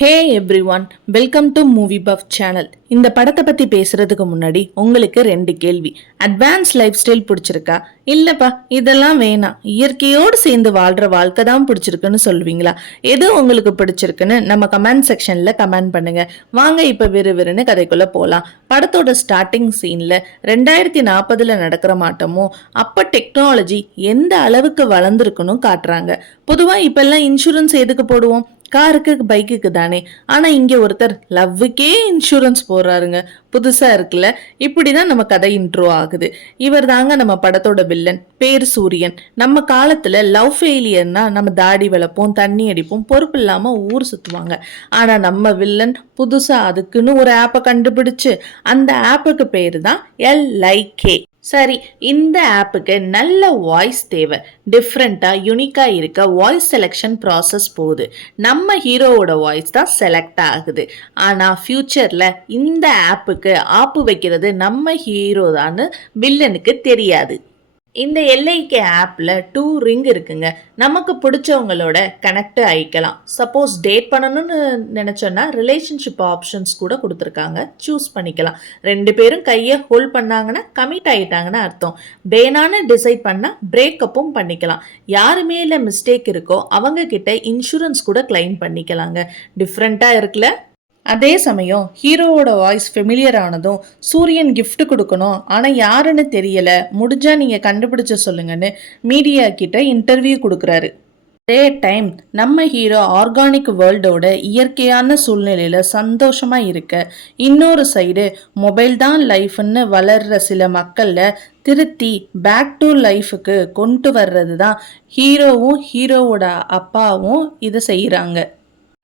Hey every one, welcome to movie buff channel. இந்த படத்தை பற்றி பேசுறதுக்கு முன்னாடி உங்களுக்கு 2 கேள்வி. அட்வான்ஸ் லைஃப் ஸ்டைல் பிடிச்சிருக்கா, இல்லைப்பா இதெல்லாம் வேணாம் இயற்கையோடு சேர்ந்து வாழ்கிற வாழ்க்கை தான் பிடிச்சிருக்குன்னு சொல்லுவீங்களா? எது உங்களுக்கு பிடிச்சிருக்குன்னு நம்ம கமெண்ட் செக்ஷனில் கமெண்ட் பண்ணுங்க. வாங்க இப்போ விறுவிறுன்னு கதைக்குள்ளே போகலாம். படத்தோட ஸ்டார்டிங் சீனில் 2040 நடக்கிற மாட்டமும் அப்போ டெக்னாலஜி எந்த அளவுக்கு வளர்ந்துருக்குன்னு காட்டுறாங்க. பொதுவாக இப்போல்லாம் இன்சூரன்ஸ் எதுக்கு போடுவோம்? காருக்கு பைக்குக்கு தானே. ஆனா இங்க ஒருத்தர் லவ்வுக்கே இன்சூரன்ஸ் போடுறாருங்க. புதுசா இருக்குல்ல. இப்படிதான் நம்ம கதை இன்ட்ரோ ஆகுது. இவர் தாங்க நம்ம படத்தோட வில்லன், பேர் சூரியன். நம்ம காலத்துல லவ் ஃபெயிலியர்னா நம்ம தாடி வளர்ப்போம், தண்ணி அடிப்போம், பொறுப்பு இல்லாம ஊர் சுத்துவாங்க. ஆனா நம்ம வில்லன் புதுசா அதுக்குன்னு ஒரு ஆப்பை கண்டுபிடிச்சு அந்த ஆப்புக்கு பேரு தான் LIK. சரி, இந்த ஆப்புக்கு நல்ல வாய்ஸ் தேவை. டிஃப்ரெண்ட்டாக யூனிக்காக இருக்க வாய்ஸ் செலெக்ஷன் ப்ராசஸ் போகுது. நம்ம ஹீரோவோட வாய்ஸ் தான் செலக்ட் ஆகுது. ஆனால் ஃப்யூச்சரில் இந்த ஆப்புக்கு ஆப்பு வைக்கிறது நம்ம ஹீரோ தான் வில்லனுக்கு தெரியாது. இந்த LIK ஆப்பில் 2 ரிங் இருக்குங்க. நமக்கு பிடிச்சவங்களோட கனெக்ட் ஆகிக்கலாம். சப்போஸ் டேட் பண்ணணும்னு நினச்சோன்னா ரிலேஷன்ஷிப் ஆப்ஷன்ஸ் கூட கொடுத்துருக்காங்க, சூஸ் பண்ணிக்கலாம். 2 பேரும் கையை ஹோல்ட் பண்ணாங்கன்னா கமிட் ஆகிட்டாங்கன்னு அர்த்தம். வேணான்னு டிசைட் பண்ணால் பிரேக்கப்பும் பண்ணிக்கலாம். யாரு மேலே மிஸ்டேக் இருக்கோ அவங்க கிட்ட இன்சூரன்ஸ் கூட கிளைம் பண்ணிக்கலாங்க. டிஃப்ரெண்ட்டாக இருக்குல்ல. அதே சமயம் ஹீரோவோட வாய்ஸ் ஃபெமிலியர் ஆனதும் சூரியன் கிஃப்ட் கொடுக்கணும், ஆனால் யாருன்னு தெரியல, முடிஞ்சா நீங்கள் கண்டுபிடிச்ச சொல்லுங்கன்னு மீடியா கிட்ட இன்டர்வியூ கொடுக்குறாரு. அதே டைம் நம்ம ஹீரோ ஆர்கானிக் வேர்ல்டோட இயற்கையான சூழ்நிலையில் சந்தோஷமாக இருக்க, இன்னொரு சைடு மொபைல் தான் லைஃப்னு வளர்கிற சில மக்களில் திருத்தி பேக் டு லைஃபுக்கு கொண்டு வர்றது தான் ஹீரோவும் ஹீரோவோட அப்பாவும் இதை செய்கிறாங்க.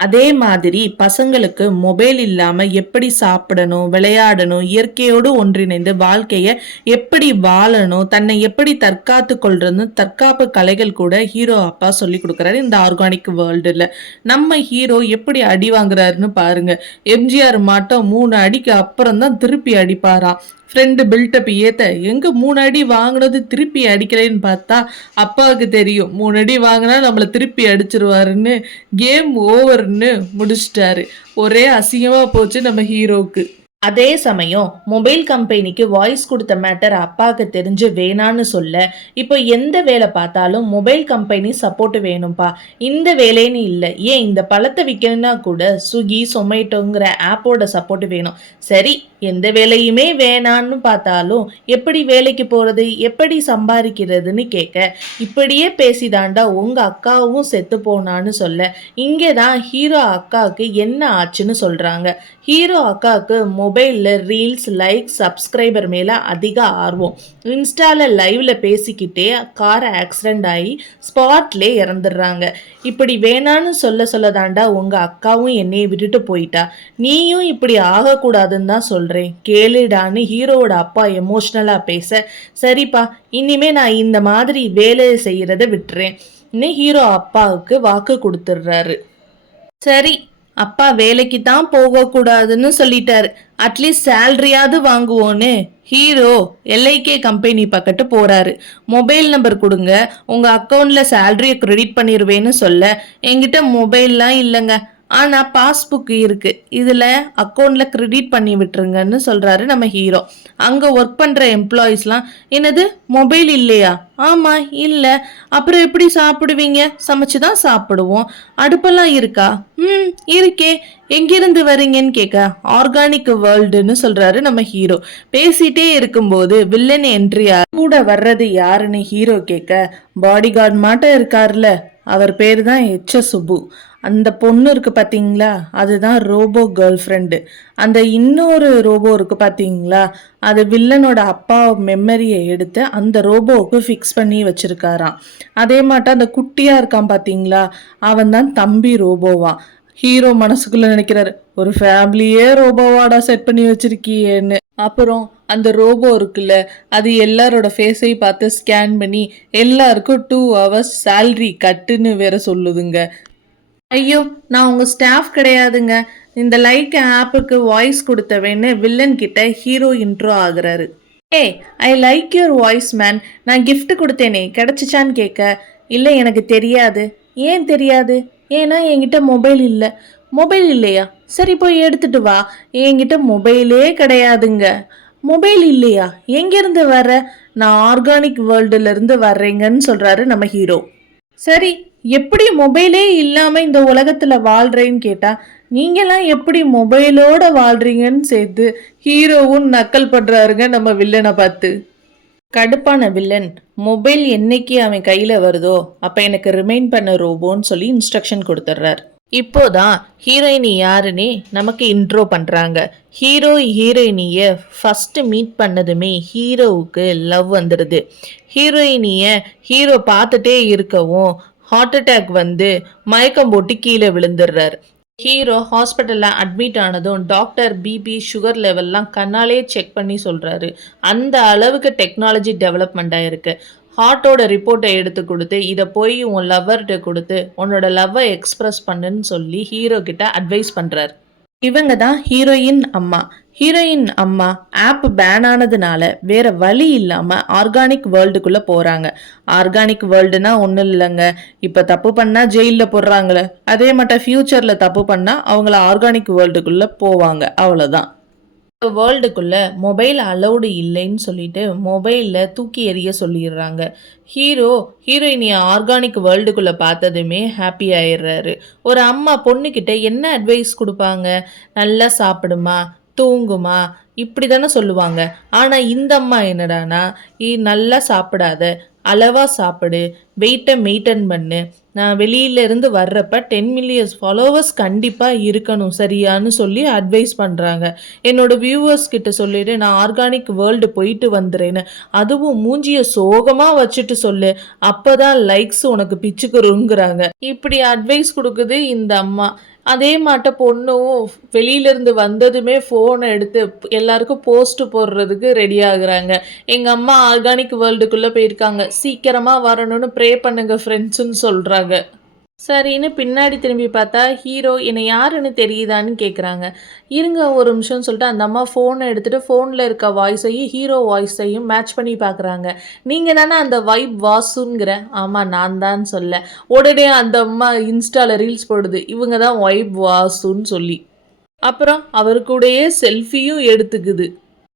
அதே மாதிரி பசங்களுக்கு மொபைல் இல்லாம எப்படி சாப்பிடணும், விளையாடணும், இயற்கையோடு ஒன்றிணைந்து வாழ்க்கைய எப்படி வாழணும், தன்னை எப்படி தற்காத்து கொள்றதுன்னு தற்காப்பு கலைகள் கூட ஹீரோ அப்பா சொல்லி கொடுக்குறாரு இந்த ஆர்கானிக் வேர்ல்டுல. நம்ம ஹீரோ எப்படி அடி வாங்குறாருன்னு பாருங்க. எம்ஜிஆர் மாட்டம் 3 அடிக்கு அப்புறம் தான் திருப்பி அடிப்பாராம். ஃப்ரெண்டு பில்டப் ஏத்த எங்க 3 அடி வாங்கினது திருப்பி அடிக்கலைன்னு பார்த்தா அப்பாவுக்கு தெரியும் 3 அடி வாங்கினா நம்மளை திருப்பி அடிச்சிருவாருன்னு கேம் ஓவர்னு முடிச்சிட்டாரு. ஒரே அசிங்கமா போச்சு நம்ம ஹீரோவுக்கு. அதே சமயம் மொபைல் கம்பெனிக்கு வாய்ஸ் கொடுத்த மேட்டர் அப்பாவுக்கு தெரிஞ்சு வேணான்னு சொல்ல, இப்போ எந்த வேலை பார்த்தாலும் மொபைல் கம்பெனி சப்போர்ட் வேணும்ப்பா, இந்த வேலைன்னு இல்லை, ஏன் இந்த பழத்தை விற்கணும்னா கூட ஸ்விக்கி சொமேட்டோங்கிற ஆப்போட சப்போர்ட் வேணும். சரி, எந்த வேலையுமே வேணான்னு பார்த்தாலும் எப்படி வேலைக்கு போகிறது, எப்படி சம்பாதிக்கிறதுன்னு கேட்க, இப்படியே பேசிதாண்டா உங்கள் அக்காவும் செத்து போனான்னு சொல்ல, இங்கே தான் ஹீரோ அக்காவுக்கு என்ன ஆச்சுன்னு சொல்கிறாங்க. ஹீரோ அக்காவுக்கு மொபைலில் ரீல்ஸ், லைக், சப்ஸ்கிரைபர் மேலே அதிக ஆர்வம். இன்ஸ்டாவில் லைவ்ல பேசிக்கிட்டே கார் ஆக்சிடெண்ட் ஆகி ஸ்பாட்லே இறந்துடுறாங்க. இப்படி வேணான்னு சொல்ல தாண்டா உங்கள் அக்காவும் என்னையை விட்டுட்டு போயிட்டா, நீயும் இப்படி ஆகக்கூடாதுன்னு தான் சொல்கிறேன், கேளுடான்னு ஹீரோவோட அப்பா எமோஷ்னலாக பேச, சரிப்பா இனிமே நான் இந்த மாதிரி வேலையை செய்கிறத விட்டுறேன் ஹீரோ அப்பாவுக்கு வாக்கு கொடுத்துட்றாரு. சரி, அப்பா வேலைக்கு தான் போகக்கூடாதுன்னு சொல்லிட்டாரு, அட்லீஸ்ட் சேலரியாவது வாங்குவோன்னு ஹீரோ LIK கம்பெனி பக்கத்து போறாரு. மொபைல் நம்பர் கொடுங்க, உங்க அக்கௌண்ட்ல சேலரியை கிரெடிட் பண்ணிடுவேன்னு சொல்ல, என்கிட்ட மொபைல்லாம் இல்லைங்க, ஆனா பாஸ்புக் இருக்கு, இதுல அக்கௌண்ட்ல கிரெடிட் பண்ணி விட்டுருங்கன்னு சொல்றாரு நம்ம ஹீரோ. அங்க ஒர்க் பண்ற எம்ப்ளாயிஸ்லாம், என்னது மொபைல் இல்லையா? ஆமா இல்ல, அப்புறம் எப்படி சாப்பிடுவீங்க? சமைச்சுதான் சாப்பிடுவோம். அடுப்பெல்லாம் இருக்கா? இருக்கே. எங்கிருந்து வரீங்கன்னு கேட்க, ஆர்கானிக் வேர்ல்டுன்னு சொல்றாரு நம்ம ஹீரோ. பேசிட்டே இருக்கும்போது வில்லன் என்ட்ரியா கூட வர்றது யாருன்னு ஹீரோ கேட்க, பாடி கார்டு மாட்டம் இருக்காருல்ல, அவர் பேர் தான் சுப்பு. அந்த பொண்ணு இருக்கு பார்த்தீங்களா, அதுதான் ரோபோ கேர்ள் ஃப்ரெண்டு. அந்த இன்னொரு ரோபோ இருக்கு பார்த்தீங்களா, அது வில்லனோட அப்பா மெமரியை எடுத்து அந்த ரோபோவுக்கு ஃபிக்ஸ் பண்ணி வச்சிருக்காராம். அதே மாட்டம் அந்த குட்டியாக இருக்கான் பார்த்தீங்களா, அவன் தான் தம்பி ரோபோவா. ஹீரோ மனசுக்குள்ள நினைக்கிறாரு, ஒரு ஃபேமிலியே ரோபோவாடா செட் பண்ணி வச்சிருக்கியேன்னு. அப்புறம் அந்த ரோபோ இருக்குல்ல, அது எல்லாரோட ஃபேஸையும் பார்த்து ஸ்கேன் பண்ணி எல்லாருக்கும் 2 hours சேலரி கட்டுன்னு வேற சொல்லுதுங்க. ஐயோ, நான் உங்கள் ஸ்டாஃப் கிடையாதுங்க, இந்த லைக் ஆப்புக்கு வாய்ஸ் கொடுத்தவேன்னு வில்லன் கிட்ட ஹீரோ இன்ட்ரோ ஆகுறாரு. I like your voice man, நான் கிஃப்ட் கொடுத்தேனே கிடச்சிச்சான்னு கேட்க, இல்லை எனக்கு தெரியாது. ஏன் தெரியாது? ஏன்னா என்கிட்ட மொபைல் இல்லை. மொபைல் இல்லையா? சரி போய் எடுத்துட்டு வா. என்கிட்ட மொபைலே கிடையாதுங்க. மொபைல் இல்லையா? எங்கிருந்து வர? நான் ஆர்கானிக் வேர்ல்டுல இருந்து வர்றேங்கன்னு சொல்றாரு நம்ம ஹீரோ. சரி, எப்படி மொபைலே இல்லாம இந்த உலகத்துல வாழ்றேன்னு கேட்டா, நீங்கெல்லாம் எப்படி மொபைலோட வாழ்றீங்கன்னு சேர்த்து ஹீரோவும் நக்கல் பண்றாருங்க நம்ம வில்லனை பார்த்து. கடுப்பான வில்லன், மொபைல் என்னைக்கு அவன் கையில வருதோ அப்ப எனக்கு ரிமைண்ட் பண்ண ரோபோன்னு சொல்லி இன்ஸ்ட்ரக்ஷன் கொடுத்துட்றார். இப்போதான் ஹீரோயினி யாருன்னே நமக்கு இன்ட்ரோ பண்றாங்க. ஹீரோ ஹீரோயினிய ஃபர்ஸ்ட் மீட் பண்ணதுமே ஹீரோவுக்கு லவ் வந்துடுது. ஹீரோயினிய ஹீரோ பார்த்துட்டே இருக்கவும் ஹார்ட் அட்டாக் வந்து மயக்கம் போட்டு கீழே விழுந்துடுறாரு. ஹீரோ ஹாஸ்பிட்டலில் அட்மிட் ஆனதும் டாக்டர் பிபி சுகர் லெவல்லாம் கண்ணாலே செக் பண்ணி சொல்கிறாரு. அந்த அளவுக்கு டெக்னாலஜி டெவலப்மெண்ட் ஆயிருக்கு. ஹார்ட்டோட ரிப்போர்ட்டை எடுத்து கொடுத்து இதை போய் உன் லவ்வர்கிட்ட கொடுத்து உன்னோட லவ்வை எக்ஸ்பிரஸ் பண்ணுன்னு சொல்லி ஹீரோ கிட்ட அட்வைஸ் பண்ணுறாரு. இவங்க தான் ஹீரோயின் அம்மா. ஹீரோயின் அம்மா ஆப் பேன் ஆனதுனால வேற வழி இல்லாம ஆர்கானிக் வேர்ல்டுக்குள்ள போறாங்க. ஆர்கானிக் வேர்ல்டுனா ஒன்றும் இல்லைங்க, இப்ப தப்பு பண்ணா ஜெயிலில் போடுறாங்களே அதே மட்டும் ஃபியூச்சர்ல தப்பு பண்ணா அவங்கள ஆர்கானிக் வேர்ல்டுக்குள்ள போவாங்க, அவ்வளோதான். வேர்ல்டுக்குள்ள மொபைல் அலௌடு இல்லைன்னு சொல்லிட்டு மொபைலில் தூக்கி எறிய சொல்லிடுறாங்க. ஹீரோயினியை ஆர்கானிக் வேர்ல்டுக்குள்ள பார்த்ததுமே ஹாப்பி ஆயிடுறாரு. ஒரு அம்மா பொண்ணுக்கிட்ட என்ன அட்வைஸ் கொடுப்பாங்க? நல்லா சாப்பிடுமா, தூங்குமா, இப்படி தானே சொல்லுவாங்க. ஆனால் இந்த அம்மா என்னடானா, நல்லா சாப்பிடாத, அளவாக சாப்பிடு, வெயிட்டை மெயின்டைன் பண்ணு, நான் வெளியிலேருந்து வர்றப்ப 10 மில்லியன்ஸ் ஃபாலோவர்ஸ் கண்டிப்பாக இருக்கணும் சரியான்னு சொல்லி அட்வைஸ் பண்ணுறாங்க. என்னோட வியூவர்ஸ் கிட்ட சொல்லிவிட்டு நான் ஆர்கானிக் வேர்ல்டு போயிட்டு வந்துடுறேன்னு, அதுவும் மூஞ்சியை சோகமாக வச்சுட்டு சொல்லு, அப்போ தான் லைக்ஸ் உனக்கு பிச்சுக்குருங்கிறாங்க. இப்படி அட்வைஸ் கொடுக்குது இந்த அம்மா. அதே மாட்ட பொண்ணும் வெளியிலேருந்து வந்ததுமே ஃபோனை எடுத்து எல்லாருக்கும் போஸ்ட் போடுறதுக்கு ரெடி ஆகுறாங்க. எங்கள் அம்மா ஆர்கானிக் வேர்ல்டுக்குள்ளே போயிருக்காங்க, சீக்கிரமாக வரணும்னு ப்ரே பண்ணுங்க ஃப்ரெண்ட்ஸுன்னு சொல்கிறாங்க. சரின்னு பின்னாடி திரும்பி பார்த்தா ஹீரோ என்னை யாருன்னு தெரியுதான்னு கேட்குறாங்க. இருங்க ஒரு நிமிஷம்னு சொல்லிட்டு அந்த அம்மா ஃபோனை எடுத்துகிட்டு ஃபோனில் இருக்க வாய்ஸையும் ஹீரோ வாய்ஸையும் மேட்ச் பண்ணி பார்க்குறாங்க. நீங்கள் தானே அந்த வைப் வாசுங்கிற? ஆமாம் நான் தான் சொல்ல. உடனே அந்த அம்மா இன்ஸ்டாவில் ரீல்ஸ் போடுது, இவங்க தான் வைப் வாசுன்னு சொல்லி. அப்புறம் அவரு கூடயே செல்ஃபியும் எடுத்துக்குது.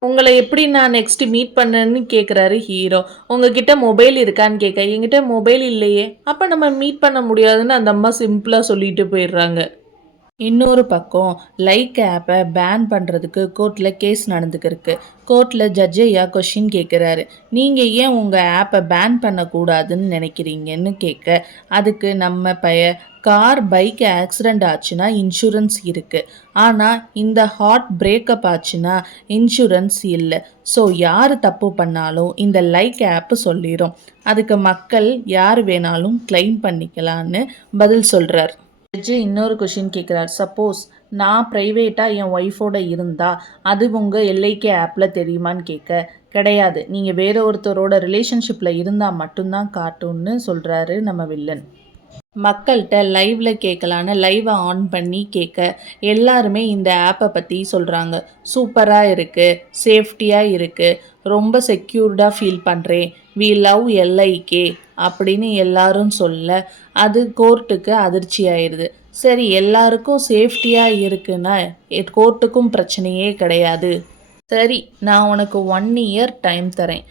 உங்களை எப்படி நான் நெக்ஸ்ட் மீட் பண்ணேன்னு கேட்குறாரு ஹீரோ. உங்ககிட்ட மொபைல் இருக்கான்னு கேட்க, என்கிட்ட மொபைல் இல்லையே, அப்போ நம்ம மீட் பண்ண முடியாதுன்னு அந்த அம்மா சிம்பிளாக சொல்லிட்டு போயிடுறாங்க. இன்னொரு பக்கம் லைக் ஆப்பை பேன் பண்ணுறதுக்கு கோர்ட்டில் கேஸ் நடந்துக்கிருக்கு. கோர்ட்டில் ஜட்ஜ் ஐயா கொஷின் கேட்குறாரு. நீங்கள் ஏன் உங்கள் ஆப்பை பேன் பண்ணக்கூடாதுன்னு நினைக்கிறீங்கன்னு கேட்க, அதுக்கு நம்ம கார் பைக் ஆக்சிடெண்ட் ஆச்சுன்னா இன்சூரன்ஸ் இருக்குது, ஆனால் இந்த ஹார்ட் பிரேக்கப் ஆச்சுன்னா இன்சூரன்ஸ் இல்லை. ஸோ யார் தப்பு பண்ணாலும் இந்த லைக் ஆப்பு சொல்லிடும், அதுக்கு மக்கள் யார் வேணாலும் கிளைம் பண்ணிக்கலான்னு பதில் சொல்கிறார். ஜட்ஜு இன்னொரு கொஷின் கேட்குறார். சப்போஸ் நான் ப்ரைவேட்டாக என் ஒய்ஃபோட இருந்தால் அது உங்கள் எல்ஐகே ஆப்பில் தெரியுமான்னு கேட்க, கிடையாது, நீங்கள் வேற ஒருத்தரோட ரிலேஷன்ஷிப்பில் இருந்தால் மட்டும்தான் காட்டும்னு சொல்கிறாரு நம்ம வில்லன். மக்கள்கிட்ட லைவில் கேட்கலான்னு லைவை ஆன் பண்ணி கேட்க எல்லாருமே இந்த ஆப்பை பற்றி சொல்கிறாங்க. சூப்பராக இருக்குது, சேஃப்டியாக இருக்குது, ரொம்ப செக்யூர்டாக ஃபீல் பண்ணுறேன், வி லவ் எல்ஐகே அப்படின்னு எல்லாரும் சொல்ல அது கோர்ட்டுக்கு அதிர்ச்சி ஆயிடுது. சரி, எல்லாருக்கும் சேஃப்டியாக இருக்குன்னா கோர்ட்டுக்கும் பிரச்சனையே கிடையாது. சரி, நான் உனக்கு 1 இயர் டைம் தரேன்.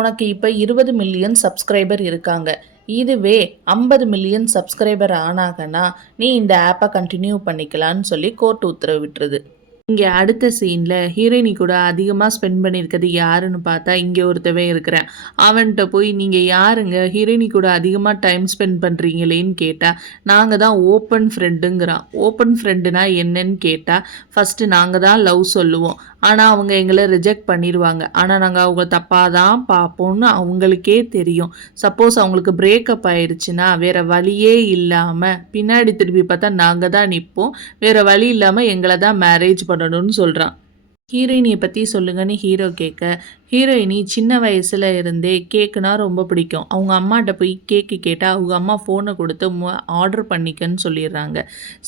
உனக்கு இப்போ 20 மில்லியன் சப்ஸ்கிரைபர் இருக்காங்க. இதுவே 50 மில்லியன் சப்ஸ்கிரைபர் ஆனாங்கன்னா நீ இந்த ஆப்பை கண்டினியூ பண்ணிக்கலான்னு சொல்லி கோர்ட் உத்தரவிட்டுருது. இங்கே அடுத்த சீனில் ஹீரோயினி கூட அதிகமாக ஸ்பெண்ட் பண்ணியிருக்கிறது யாருன்னு பார்த்தா இங்கே ஒருத்தவே இருக்கிறேன். அவன்கிட்ட போய் நீங்கள் யாருங்க ஹீரோயினி கூட அதிகமாக டைம் ஸ்பெண்ட் பண்ணுறீங்களேன்னு கேட்டால் நாங்கள் தான் ஓப்பன் ஃப்ரெண்டுங்கிறான். ஓப்பன் ஃப்ரெண்டுனா என்னன்னு கேட்டால் ஃபஸ்ட்டு நாங்கள் தான் லவ் சொல்லுவோம், ஆனால் அவங்க எங்களை ரிஜெக்ட் பண்ணிடுவாங்க, ஆனால் நாங்கள் அவங்க தப்பாக தான் பார்ப்போம்னு அவங்களுக்கே தெரியும். சப்போஸ் அவங்களுக்கு பிரேக்கப் ஆயிடுச்சுன்னா வேறு வழியே இல்லாமல் பின்னாடி திரும்பி பார்த்தா நாங்கள் தான் நிற்போம், வேறு வழி இல்லாமல் எங்களை தான் மேரேஜ் பண்ணணும்னு சொல்கிறான். ஹீரோயினியை பற்றி சொல்லுங்கன்னு ஹீரோ கேட்க, ஹீரோயினி சின்ன வயசில் இருந்தே கேக்குனா ரொம்ப பிடிக்கும். அவங்க அம்மாட்ட போய் கேக்கு கேட்டால் அவங்க அம்மா ஃபோனை கொடுத்து ஆர்டர் பண்ணிக்கன்னு சொல்லிடுறாங்க.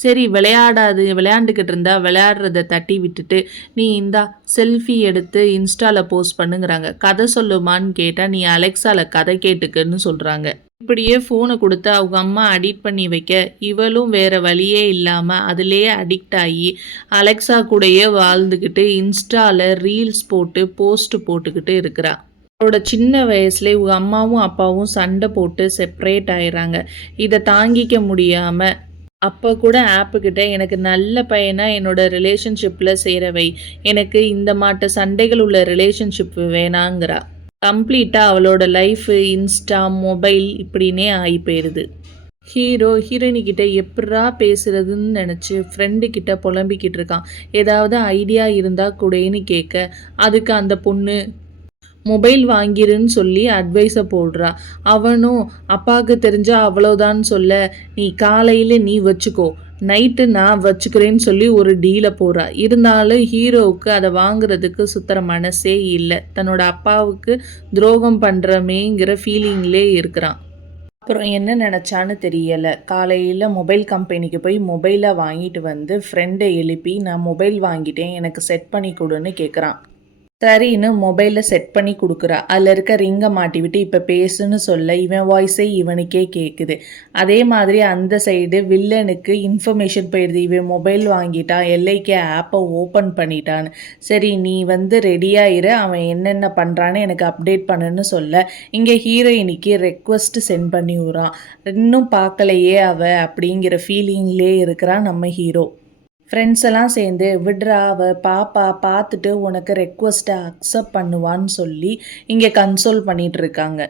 சரி, விளையாண்டுக்கிட்டு இருந்தால் விளையாடுறத தட்டி விட்டுட்டு நீ இந்தா செல்ஃபி எடுத்து இன்ஸ்டாவில் போஸ்ட் பண்ணுங்கிறாங்க. கதை சொல்லுமான்னு கேட்டால் நீ அலெக்ஸாவில் கதை கேட்டுக்குன்னு சொல்கிறாங்க. இப்படியே ஃபோனை கொடுத்து அவங்க அம்மா அடிக்ட் பண்ணி வைக்க இவளும் வேற வழியே இல்லாமல் அதுலேயே அடிக்ட் ஆகி அலெக்ஸா கூடயே வாழ்ந்துக்கிட்டு இன்ஸ்டாவில் ரீல்ஸ் போட்டு போஸ்ட் போட்டுக்கிட்டு இருக்கிறா. அவரோட சின்ன வயசுல இவங்க அம்மாவும் அப்பாவும் சண்டை போட்டு செப்பரேட் ஆயிடுறாங்க. இதை தாங்கிக்க முடியாமல் அப்போ கூட ஆப்புக்கிட்ட எனக்கு நல்ல பையனா என்னோட ரிலேஷன்ஷிப்பில் சேரவை, எனக்கு இந்த மாட்ட சண்டைகள் உள்ள ரிலேஷன்ஷிப் வேணாங்கிறா. கம்ப்ளீட்டாக அவளோட லைஃபு இன்ஸ்டா மொபைல் இப்படின்னே ஆகி போயிடுது. ஹீரோயினிக்கிட்ட எப்படா பேசுகிறதுன்னு நினச்சி ஃப்ரெண்டுக்கிட்ட புலம்பிக்கிட்டு இருக்கான். ஏதாவது ஐடியா இருந்தால் கூடன்னு கேட்க அதுக்கு அந்த பொண்ணு மொபைல் வாங்கிருன்னு சொல்லி அட்வைஸை போடுறா. அவனும் அப்பாவுக்கு தெரிஞ்சா அவ்வளோதான் சொல்ல, நீ காலையில் நீ வச்சுக்கோ, நைட்டு நான் வச்சுக்கிறேன்னு சொல்லி ஒரு டீலை போடுறா. இருந்தாலும் ஹீரோவுக்கு அதை வாங்குறதுக்கு சுத்தர மனசே இல்லை. தன்னோட அப்பாவுக்கு துரோகம் பண்ணுறமேங்கிற ஃபீலிங்லே இருக்கிறான். அப்புறம் என்ன நினச்சான்னு தெரியலை. காலையில் மொபைல் கம்பெனிக்கு போய் மொபைலை வாங்கிட்டு வந்து ஃப்ரெண்டை எழுப்பி நான் மொபைல் வாங்கிட்டேன் எனக்கு செட் பண்ணி கொடுன்னு கேட்குறான். சரின்னு மொபைலில் செட் பண்ணி கொடுக்குறா. அதில் இருக்க ரிங்கை மாட்டி விட்டு இப்போ பேசுன்னு சொல்ல இவன் வாய்ஸே இவனுக்கே கேட்குது. அதே மாதிரி அந்த சைடு வில்லனுக்கு இன்ஃபர்மேஷன் போயிடுது. இவன் மொபைல் வாங்கிட்டான், எல்ஐகே ஆப்பை ஓப்பன் பண்ணிட்டான்னு. சரி நீ வந்து ரெடியாயிரு, அவன் என்னென்ன பண்ணுறான்னு எனக்கு அப்டேட் பண்ணுன்னு சொல்ல இங்கே ஹீரோயினிக்கு ரெக்வஸ்ட் சென்ட் பண்ணி விட்றான். இன்னும் பார்க்கலையே அப்படிங்கிற ஃபீலிங்லே இருக்கிறான் நம்ம ஹீரோ. ஃப்ரெண்ட்ஸ் எல்லாம் சேர்ந்து விட்ரா பாப்பா பார்த்துட்டு உனக்கு ரெக்வஸ்ட்டை அக்செப்ட் பண்ணுவான்னு சொல்லி இங்கே கன்சோல் பண்ணிகிட்டு இருக்காங்க.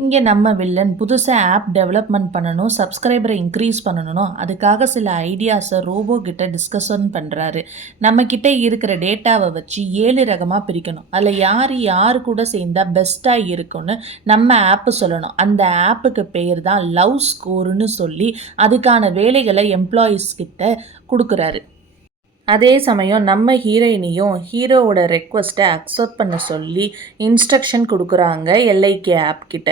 இங்கே நம்ம வில்லன் புதுசாக ஆப் டெவலப்மெண்ட் பண்ணணும், சப்ஸ்கிரைபரை இன்க்ரீஸ் பண்ணணும், அதுக்காக சில ஐடியாஸை ரோபோ கிட்ட டிஸ்கஷன் பண்ணுறாரு. நம்மக்கிட்ட இருக்கிற டேட்டாவை வச்சு 7 ரகமாக பிரிக்கணும், அதில் யார் கூட சேர்ந்தால் பெஸ்ட்டாக இருக்குன்னு நம்ம ஆப்பு சொல்லணும். அந்த ஆப்புக்கு பேர் தான் லவ் ஸ்கோர்னு சொல்லி அதுக்கான வேலைகளை எம்ப்ளாயீஸ் கிட்ட கொடுக்குறாரு. அதே சமயம் நம்ம ஹீரோயினியும் ஹீரோவோட ரெக்வஸ்ட்டை அக்செப்ட் பண்ண சொல்லி இன்ஸ்ட்ரக்ஷன் கொடுக்குறாங்க எல்ஐகே ஆப் கிட்ட.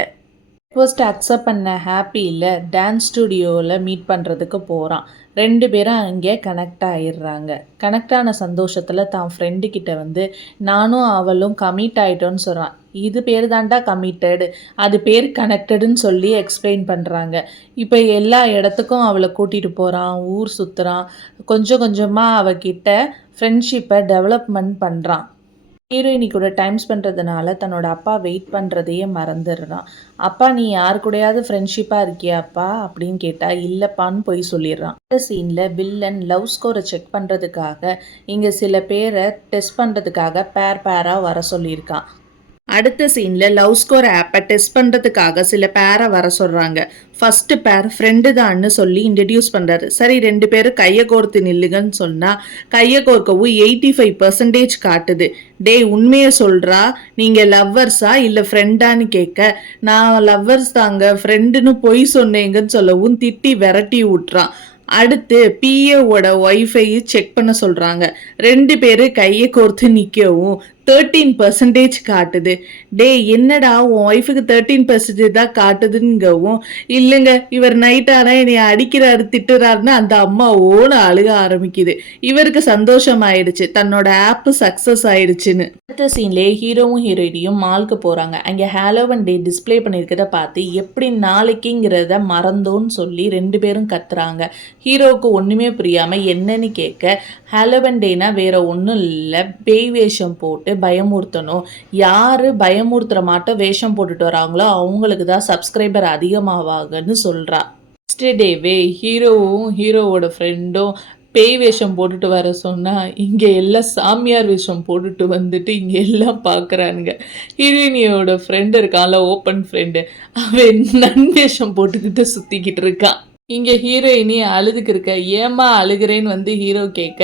ரெக்வஸ்ட்டை அக்செப்ட் பண்ண ஹாப்பியில் டான்ஸ் ஸ்டுடியோவில் மீட் பண்ணுறதுக்கு போகிறான். 2 பேரும் அங்கே கனெக்ட் ஆகிடுறாங்க. கனெக்ட் ஆன சந்தோஷத்தில் தான் ஃப்ரெண்டுக்கிட்ட வந்து நானும் அவளும் கமிட் ஆகிட்டோன்னு சொல்கிறான். இது பேர் தாண்டா கமிட்டடு, அது பேர் கனெக்டடுன்னு சொல்லி எக்ஸ்பிளைன் பண்ணுறாங்க. இப்போ எல்லா இடத்துக்கும் அவளை கூட்டிகிட்டு போகிறான், ஊர் சுற்றுறான். கொஞ்சம் கொஞ்சமாக அவகிட்ட ஃப்ரெண்ட்ஷிப்பை டெவலப்மெண்ட் பண்ணுறான். ஹீரோயினி கூட டைம் ஸ்பெண்ட்றதுனால தன்னோட அப்பா வெயிட் பண்ணுறதையே மறந்துடுறான். அப்பா நீ யார் கூடயாவது ஃப்ரெண்ட்ஷிப்பாக இருக்கியாப்பா அப்படின்னு கேட்டால் இல்லைப்பான்னு போய் சொல்லிடுறான். இந்த சீனில் வில்லன் லவ் ஸ்கோரை செக் பண்ணுறதுக்காக இங்கே சில பேரை டெஸ்ட் பண்ணுறதுக்காக பேராக வர சொல்லியிருக்கான். அடுத்த சீனில் லவ் ஸ்கோர் ஆப்பை டெஸ்ட் பண்ணுறதுக்காக சில பேரை வர சொல்கிறாங்க. ஃபஸ்ட்டு பேர் ஃப்ரெண்டு தான்னு சொல்லி இன்ட்ரடியூஸ் பண்ணுறாரு. சரி 2 பேரும் கையை கோர்த்து நில்லுங்கன்னு சொன்னால் கையை கோர்க்கவும் 85% காட்டுது. டேய் உண்மையை சொல்கிறா, நீங்கள் லவ்வர்ஸா இல்லை ஃப்ரெண்டான்னு கேட்க நான் லவ்வர்ஸ் தாங்க, ஃப்ரெண்டுன்னு பொய் சொன்னேங்கன்னு சொல்லவும் திட்டி விரட்டி விட்றான். அடுத்து பிஏவோட ஒய்ஃபையை செக் பண்ண சொல்கிறாங்க. 2 பேரும் கையை கோர்த்து நிற்கவும் 13% காட்டுது. டே என்னடா உன் ஒய்ஃபுக்கு 13% தான் காட்டுதுங்கவும் இல்லைங்க இவர் நைட் ஆனால் என்னை அடிக்கிறாரு திட்டுறாருன்னு அந்த அம்மா ஓன அழுக ஆரம்பிக்குது. இவருக்கு சந்தோஷம் ஆயிடுச்சு, தன்னோட ஆப்பு சக்ஸஸ் ஆயிடுச்சுன்னு. அடுத்த சீன்லேயே ஹீரோவும் ஹீரோயினியும் மாலுக்கு போகிறாங்க. அங்கே ஹாலோவன் டே டிஸ்பிளே பண்ணியிருக்கிறத பார்த்து எப்படி நாளைக்குங்கிறத மறந்தோன்னு சொல்லி 2 பேரும் கத்துறாங்க. ஹீரோவுக்கு ஒன்றுமே புரியாமல் என்னன்னு கேட்க ஹாலோவன் டேனா வேற ஒன்றும் இல்லை, பேய் வேஷம் போட்டு பயமுறுத்தணும், யார் பயமுறுத்துற மாட்டோம் வேஷம் போட்டுட்டு வராங்களோ அவங்களுக்கு தான் சப்ஸ்கிரைபர் அதிகமாவாங்கன்னு சொல்கிறா. நெக்ஸ்ட் டேவே ஹீரோவும் ஹீரோவோட ஃப்ரெண்டும் பேய் வேஷம் போட்டுட்டு வர சொன்னால் இங்கே எல்லாம் சாமியார் வேஷம் போட்டுட்டு வந்துட்டு இங்கே எல்லாம் பார்க்குறானுங்க. ஹீரோயினியோட ஃப்ரெண்டு இருக்கான்ல, ஓப்பன் ஃப்ரெண்டு, அவன் நன் வேஷம் போட்டுக்கிட்டு சுற்றிக்கிட்டு இருக்கான். இங்கே ஹீரோயினி அழுதுக்கு இருக்க. ஏம்மா அழுகிறேன்னு வந்து ஹீரோ கேட்க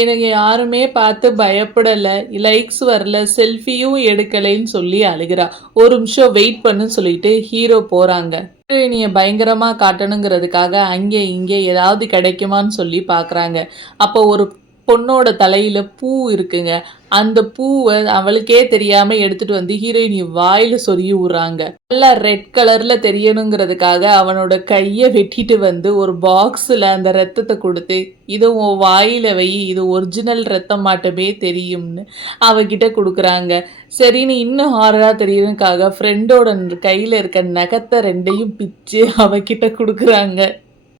எனக்கு யாருமே பார்த்து பயப்படலை, லைக்ஸ் வரல, செல்ஃபியும் எடுக்கலைன்னு சொல்லி அழுகிறா. 1 நிமிஷம் வெயிட் பண்ணுன்னு சொல்லிட்டு ஹீரோ போகிறாங்க. ஹீரோயினியை பயங்கரமாக காட்டணுங்கிறதுக்காக அங்கே இங்கே ஏதாவது கிடைக்குமான்னு சொல்லி பார்க்குறாங்க. அப்போ ஒரு பொண்ணோட தலையில பூ இருக்குங்க. அந்த பூவ அவளுக்கே தெரியாம எடுத்துட்டு வந்து ஹீரோயினி வாயில சொருகி விடுறாங்க. நல்லா ரெட் கலர்ல தெரியணுங்கிறதுக்காக அவனோட கைய வெட்டிட்டு வந்து ஒரு பாக்ஸ்ல அந்த ரத்தத்த குடுத்து, "இத உன் வாயில வை. இது ஒரிஜினல் ரத்தம் மாட்டமே தெரியும்னு" அவகிட்ட குடுக்குறாங்க. சரின்னு இன்னும் ஹாரரா தெரியணும்க்காக ஃப்ரெண்டோட கையில இருக்க நகத்த 2யும் பிச்சு அவகிட்ட குடுக்குறாங்க.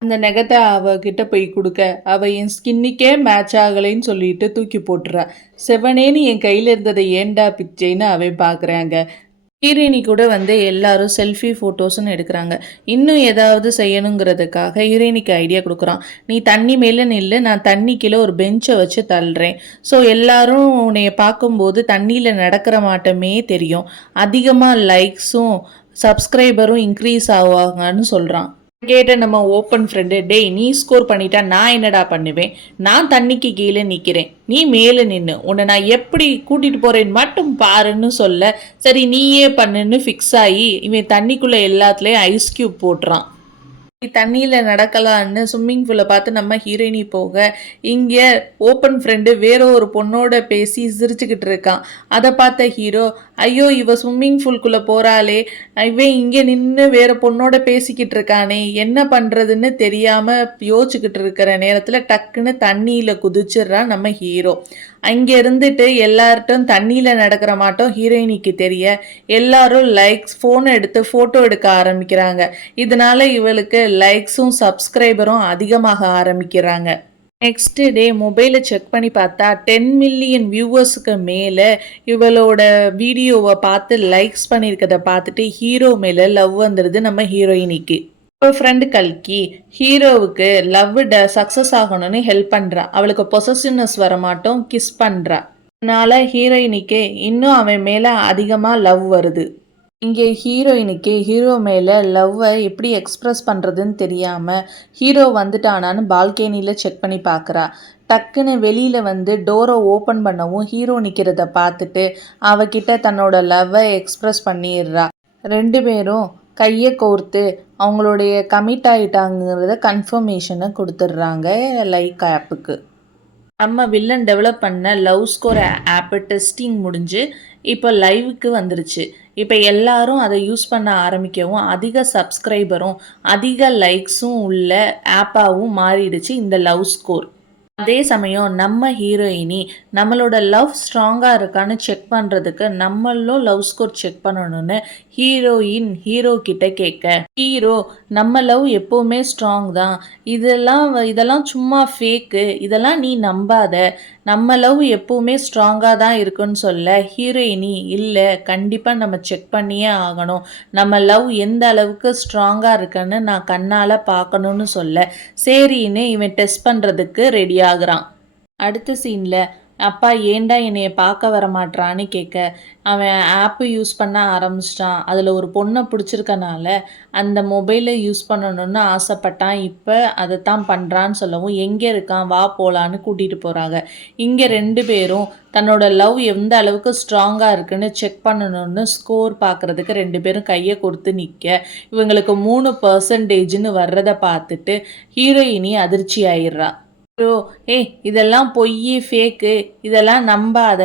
அந்த நெகத்த அவகிட்ட போய் குடுக்க, அவ என் ஸ்கின்னுக்கே மேட்ச் ஆகலைன்னு சொல்லிட்டு தூக்கி போட்டுறா. செவனேன்னு என் கையில இருந்தத ஏன்டா பிச்சேன்னு அவன் பார்க்குறாங்க. ஹீரோயினி கூட வந்து எல்லாரும் செல்ஃபி ஃபோட்டோஸ்ன்னு எடுக்கிறாங்க. இன்னும் ஏதாவது செய்யணுங்கிறதுக்காக ஹீரோயினிக்கு ஐடியா குடுக்குறான். "நீ தண்ணி மேல நில்லு, நான் தண்ணி கீழ ஒரு பெஞ்ச வச்சு தள்ளுறேன். ஸோ எல்லாரும் உன்னைய பார்க்கும்போது தண்ணீல நடக்கிற மாட்டமே தெரியும். அதிகமா லைக்ஸும், சப்ஸ்கிரைபரும் இன்க்ரீஸ் ஆவாங்கன்னு" சொல்றான். கேட்ட நம்ம ஓப்பன் ஃப்ரெண்டு, "டேய் நீ ஸ்கோர் பண்ணிட்டா நான் என்னடா பண்ணுவேன்? நான் தண்ணிக்கு கீழே நிற்கிறேன். நீ மேலே நின்று உன்னை நான் எப்படி கூட்டிகிட்டு போகிறேன்னு மட்டும் பாருன்னு" சொல்ல, சரி நீயே பண்ணுன்னு ஃபிக்ஸ் ஆகி இவன் தண்ணிக்குள்ளே எல்லாத்துலேயும் ஐஸ் க்யூப் போட்டுறான். தண்ணியில் நடக்கலான்னு ஸ்விம்மிங் பூலை பார்த்து நம்ம ஹீரோயினி போக, இங்கே ஓப்பன் ஃப்ரெண்டு வேற ஒரு பொண்ணோட பேசி சிரிச்சுக்கிட்டு இருக்கான். அதை பார்த்த ஹீரோ, ஐயோ இவ ஸ்விம்மிங் பூல்குள்ளே போகிறாளே, இவன் இங்கே நின்று வேற பொண்ணோட பேசிக்கிட்டு இருக்கானே, என்ன பண்ணுறதுன்னு தெரியாமல் யோசிச்சுக்கிட்டு இருக்கிற நேரத்தில் டக்குன்னு தண்ணியில் குதிச்சிட்றான் நம்ம ஹீரோ. அங்கே இருந்துட்டு எல்லார்ட்டும் தண்ணியில் நடக்கிற மாட்டோம் ஹீரோயினிக்கு தெரிய, எல்லாரும் லைக்ஸ் ஃபோனை எடுத்து ஃபோட்டோ எடுக்க ஆரம்பிக்கிறாங்க. இதனால இவளுக்கு லைக்ஸும் சப்ஸ்கிரைபரும் அதிகமாக ஆரம்பிக்கிறாங்க. நெக்ஸ்ட் டே மொபைலை செக் பண்ணி பார்த்தா 10 மில்லியன் வியூவர்ஸுக்கு மேலே இவளோட வீடியோவை பார்த்து லைக்ஸ் பண்ணியிருக்கதை பார்த்துட்டு ஹீரோ மேலே லவ் வந்துடுது நம்ம ஹீரோயினிக்கு. இப்போ ஃப்ரெண்டு கல்கி ஹீரோவுக்கு லவ் சக்ஸஸ் ஆகணும்னு ஹெல்ப் பண்ணுறா. அவளுக்கு பொசசிவ்னஸ் வர மாட்டோம் கிஸ் பண்ணுறா. அதனால ஹீரோயினிக்கு இன்னும் அவன் மேலே அதிகமாக லவ் வருது. இங்கே ஹீரோயினுக்கு ஹீரோ மேலே லவ்வை எப்படி எக்ஸ்ப்ரெஸ் பண்ணுறதுன்னு தெரியாமல் ஹீரோ வந்துட்டானான்னு பால்கனியில் செக் பண்ணி பார்க்குறா. டக்குன்னு வெளியில் வந்து டோரை ஓப்பன் பண்ணவும் ஹீரோ நிற்கிறத பார்த்துட்டு அவகிட்ட தன்னோட லவ்வை எக்ஸ்ப்ரெஸ் பண்ணிடுறா. 2 பேரும் கையை கோர்த்து அவங்களுடைய கமிட் ஆகிட்டாங்கிறத கன்ஃபர்மேஷனை கொடுத்துட்றாங்க லைக் ஆப்புக்கு. நம்ம வில்லன் டெவலப் பண்ண லவ் ஸ்கோர் ஆப்பு டெஸ்டிங் முடிஞ்சு இப்போ லைவுக்கு வந்துருச்சு. இப்போ எல்லாரும் அதை யூஸ் பண்ண ஆரம்பிக்கவும் அதிக சப்ஸ்கிரைபரும் அதிக லைக்ஸும் உள்ள ஆப்பாகவும் மாறிடுச்சு இந்த லவ் ஸ்கோர். அதே சமயம் நம்ம ஹீரோயினி நம்மளோட லவ் ஸ்ட்ராங்காக இருக்கான்னு செக் பண்ணுறதுக்கு நம்மளும் லவ் ஸ்கோர் செக் பண்ணணும்னு ஹீரோ கிட்ட கேட்க, ஹீரோ நம்ம லவ் எப்போவுமே ஸ்ட்ராங் தான், இதெல்லாம் சும்மா ஃபேக்கு, இதெல்லாம் நீ நம்பாத, நம்ம லவ் எப்போவுமே ஸ்ட்ராங்காக தான் இருக்குன்னு சொல்ல, ஹீரோயினி இல்லை கண்டிப்பாக நம்ம செக் பண்ணியே ஆகணும், நம்ம லவ் எந்த அளவுக்கு ஸ்ட்ராங்காக இருக்குன்னு நான் கண்ணால் பார்க்கணுன்னு சொல்ல, சரின்னு இவன் டெஸ்ட் பண்ணுறதுக்கு ரெடி ஆகுறான். அடுத்த சீனில் அப்பா ஏன்டா என்னைய பார்க்க வர மாட்றான்னு கேட்க, அவன் ஆப்பு யூஸ் பண்ண ஆரம்பிச்சிட்டான். அதில் ஒரு பொண்ணை பிடிச்சிருக்கனால அந்த மொபைலை யூஸ் பண்ணணும்னு ஆசைப்பட்டான். இப்போ அதை தான் பண்ணுறான்னு சொல்லவும், எங்கே இருக்கான் வா போகலான்னு கூட்டிகிட்டு போகிறாங்க. இங்கே 2 பேரும் தன்னோட லவ் எந்த அளவுக்கு ஸ்ட்ராங்காக இருக்குன்னு செக் பண்ணணும்னு ஸ்கோர் பார்க்குறதுக்கு 2 பேரும் கையை கொடுத்து நிற்க, இவங்களுக்கு 3% வர்றதை பார்த்துட்டு ஹீரோயினி அதிர்ச்சி ஆயிடுறா. இதெல்லாம் பொய் ஃபேக்கு, இதெல்லாம் நம்பாத,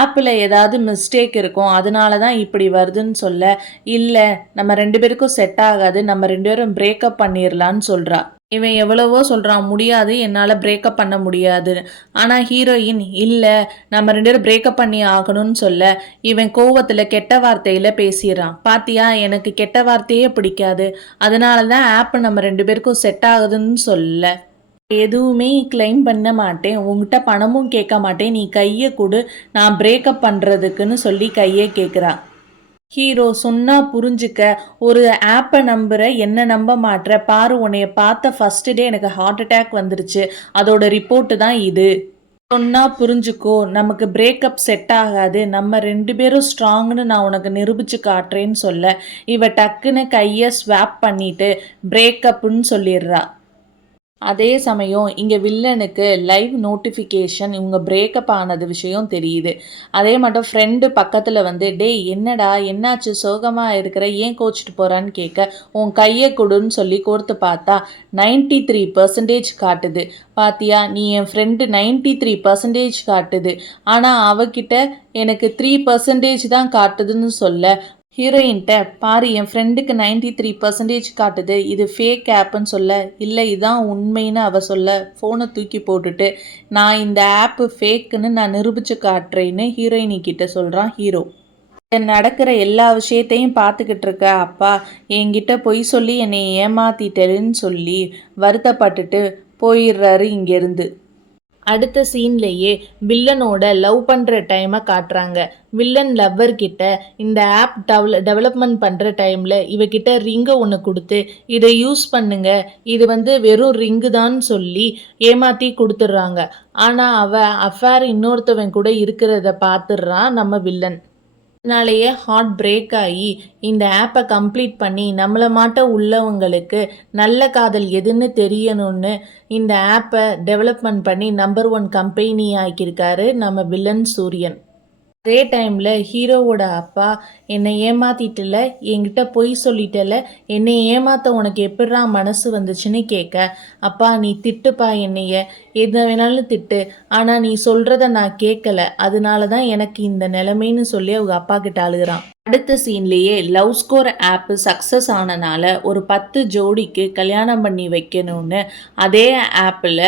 ஆப்பில் ஏதாவது மிஸ்டேக் இருக்கும் அதனால தான் இப்படி வருதுன்னு சொல்ல, இல்லை நம்ம 2 பேருக்கும் செட் ஆகாது, நம்ம 2 பேரும் பிரேக்கப் பண்ணிடலான்னு சொல்கிறா. இவன் எவ்வளவோ சொல்கிறான், முடியாது என்னால் பிரேக்கப் பண்ண முடியாது. ஆனால் ஹீரோயின் இல்லை நம்ம 2 பேரும் பிரேக்கப் பண்ணி ஆகணும்னு சொல்ல, இவன் கோவத்தில் கெட்ட வார்த்தையில் பேசிடுறான். பாத்தியா எனக்கு கெட்ட வார்த்தையே பிடிக்காது, அதனால தான் ஆப் நம்ம 2 பேருக்கும் செட் ஆகுதுன்னு சொல்ல, எதுவுமே கிளைம் பண்ண மாட்டேன், உங்ககிட்ட பணமும் கேட்க மாட்டேன், நீ கையை கொடு நான் பிரேக்கப் பண்ணுறதுக்குன்னு சொல்லி கையை கேட்குறா. ஹீரோ சொன்னா புரிஞ்சுக்க, ஒரு ஆப்பை நம்புற என்ன நம்ப மாட்ற, பாரு உன்னைய பார்த்த ஃபர்ஸ்ட் டே எனக்கு ஹார்ட் அட்டாக் வந்துருச்சு, அதோட ரிப்போர்ட்டு தான் இது, சொன்னா புரிஞ்சுக்கோ, நமக்கு பிரேக்கப் செட் ஆகாது, நம்ம 2 பேரும் ஸ்ட்ராங்னு நான் உனக்கு நிரூபிச்சு காட்டுறேன்னு சொல்ல, இவ டக்குன்னு கையை ஸ்வாப் பண்ணிட்டு பிரேக்கப்புன்னு சொல்லிடுறா. அதே சமயம் இங்கே வில்லனுக்கு லைவ் நோட்டிஃபிகேஷன் இவங்க பிரேக்கப் ஆனது விஷயம் தெரியுது. அதே மட்டும் ஃப்ரெண்டு பக்கத்தில் வந்து டேய் என்னடா என்னாச்சு சோகமாக இருக்கிற ஏன் கோச்சிட்டு போகிறான்னு கேட்க உன் கையை கொடுன்னு சொல்லி கோர்த்து பார்த்தா 93% காட்டுது. பாத்தியா நீ என் ஃப்ரெண்டு 93% காட்டுது, ஆனால் அவகிட்ட எனக்கு 3% தான் காட்டுதுன்னு சொல்ல ஹீரோயின்ட்ட பாரு என் ஃப்ரெண்டுக்கு 93% காட்டுது, இது ஃபேக் ஆப்புன்னு சொல்ல இல்லை இதான் உண்மைன்னு அவ சொல்ல ஃபோனை தூக்கி போட்டுட்டு நான் இந்த ஆப்பு ஃபேக்குன்னு நான் நிரூபித்து காட்டுறேன்னு ஹீரோயினி கிட்ட சொல்கிறான் ஹீரோ. நடக்கிற எல்லா விஷயத்தையும் பார்த்துக்கிட்டு இருக்க அப்பா என்கிட்ட பொய் சொல்லி என்னை ஏமாத்திட்டேன்னு சொல்லி வருத்தப்பட்டுட்டு போயிடுறாரு இங்கேருந்து. அடுத்த சீன்லேயே வில்லனோட லவ் பண்ணுற டைமை காட்டுறாங்க. வில்லன் லவ்வர்கிட்ட இந்த ஆப் டெவலப்மெண்ட் பண்ணுற டைமில் இவகிட்ட ரிங்கை ஒன்று கொடுத்து இதை யூஸ் பண்ணுங்க, இது வந்து வெறும் ரிங்கு தான் சொல்லி ஏமாற்றி கொடுத்துட்றாங்க. ஆனால் அவள் அஃபேர் இன்னொருத்தவன் கூட இருக்கிறத பார்த்துடுறான் நம்ம வில்லன். அதனாலேயே ஹார்ட் பிரேக் ஆகி இந்த ஆப்பை கம்ப்ளீட் பண்ணி நம்மளை மாட்ட உள்ளவங்களுக்கு நல்ல காதல் எதுன்னு தெரியணும்னு இந்த ஆப்பை டெவலப்மெண்ட் பண்ணி நம்பர் 1 கம்பெனி ஆக்கியிருக்காரு நம்ம வில்லன் சூரியன். அதே டைமில் ஹீரோவோட அப்பா என்னை ஏமாத்திட்டல, என்கிட்ட பொய் சொல்லிட்டல, என்னை ஏமாத்த உனக்கு எப்படிரா மனசு வந்துச்சுன்னு கேட்க அப்பா நீ திட்டுப்பா என்னைய எதை வேணாலும் திட்டு, ஆனால் நீ சொல்கிறத நான் கேட்கல, அதனால தான் எனக்கு இந்த நிலைமைன்னு சொல்லி அவங்க அப்பா கிட்ட அழுகிறான். அடுத்த சீன்லேயே லவ் ஸ்கோர் ஆப்பு சக்ஸஸ் ஆனனால ஒரு 10 ஜோடிக்கு கல்யாணம் பண்ணி வைக்கணும்னு அதே ஆப்பில்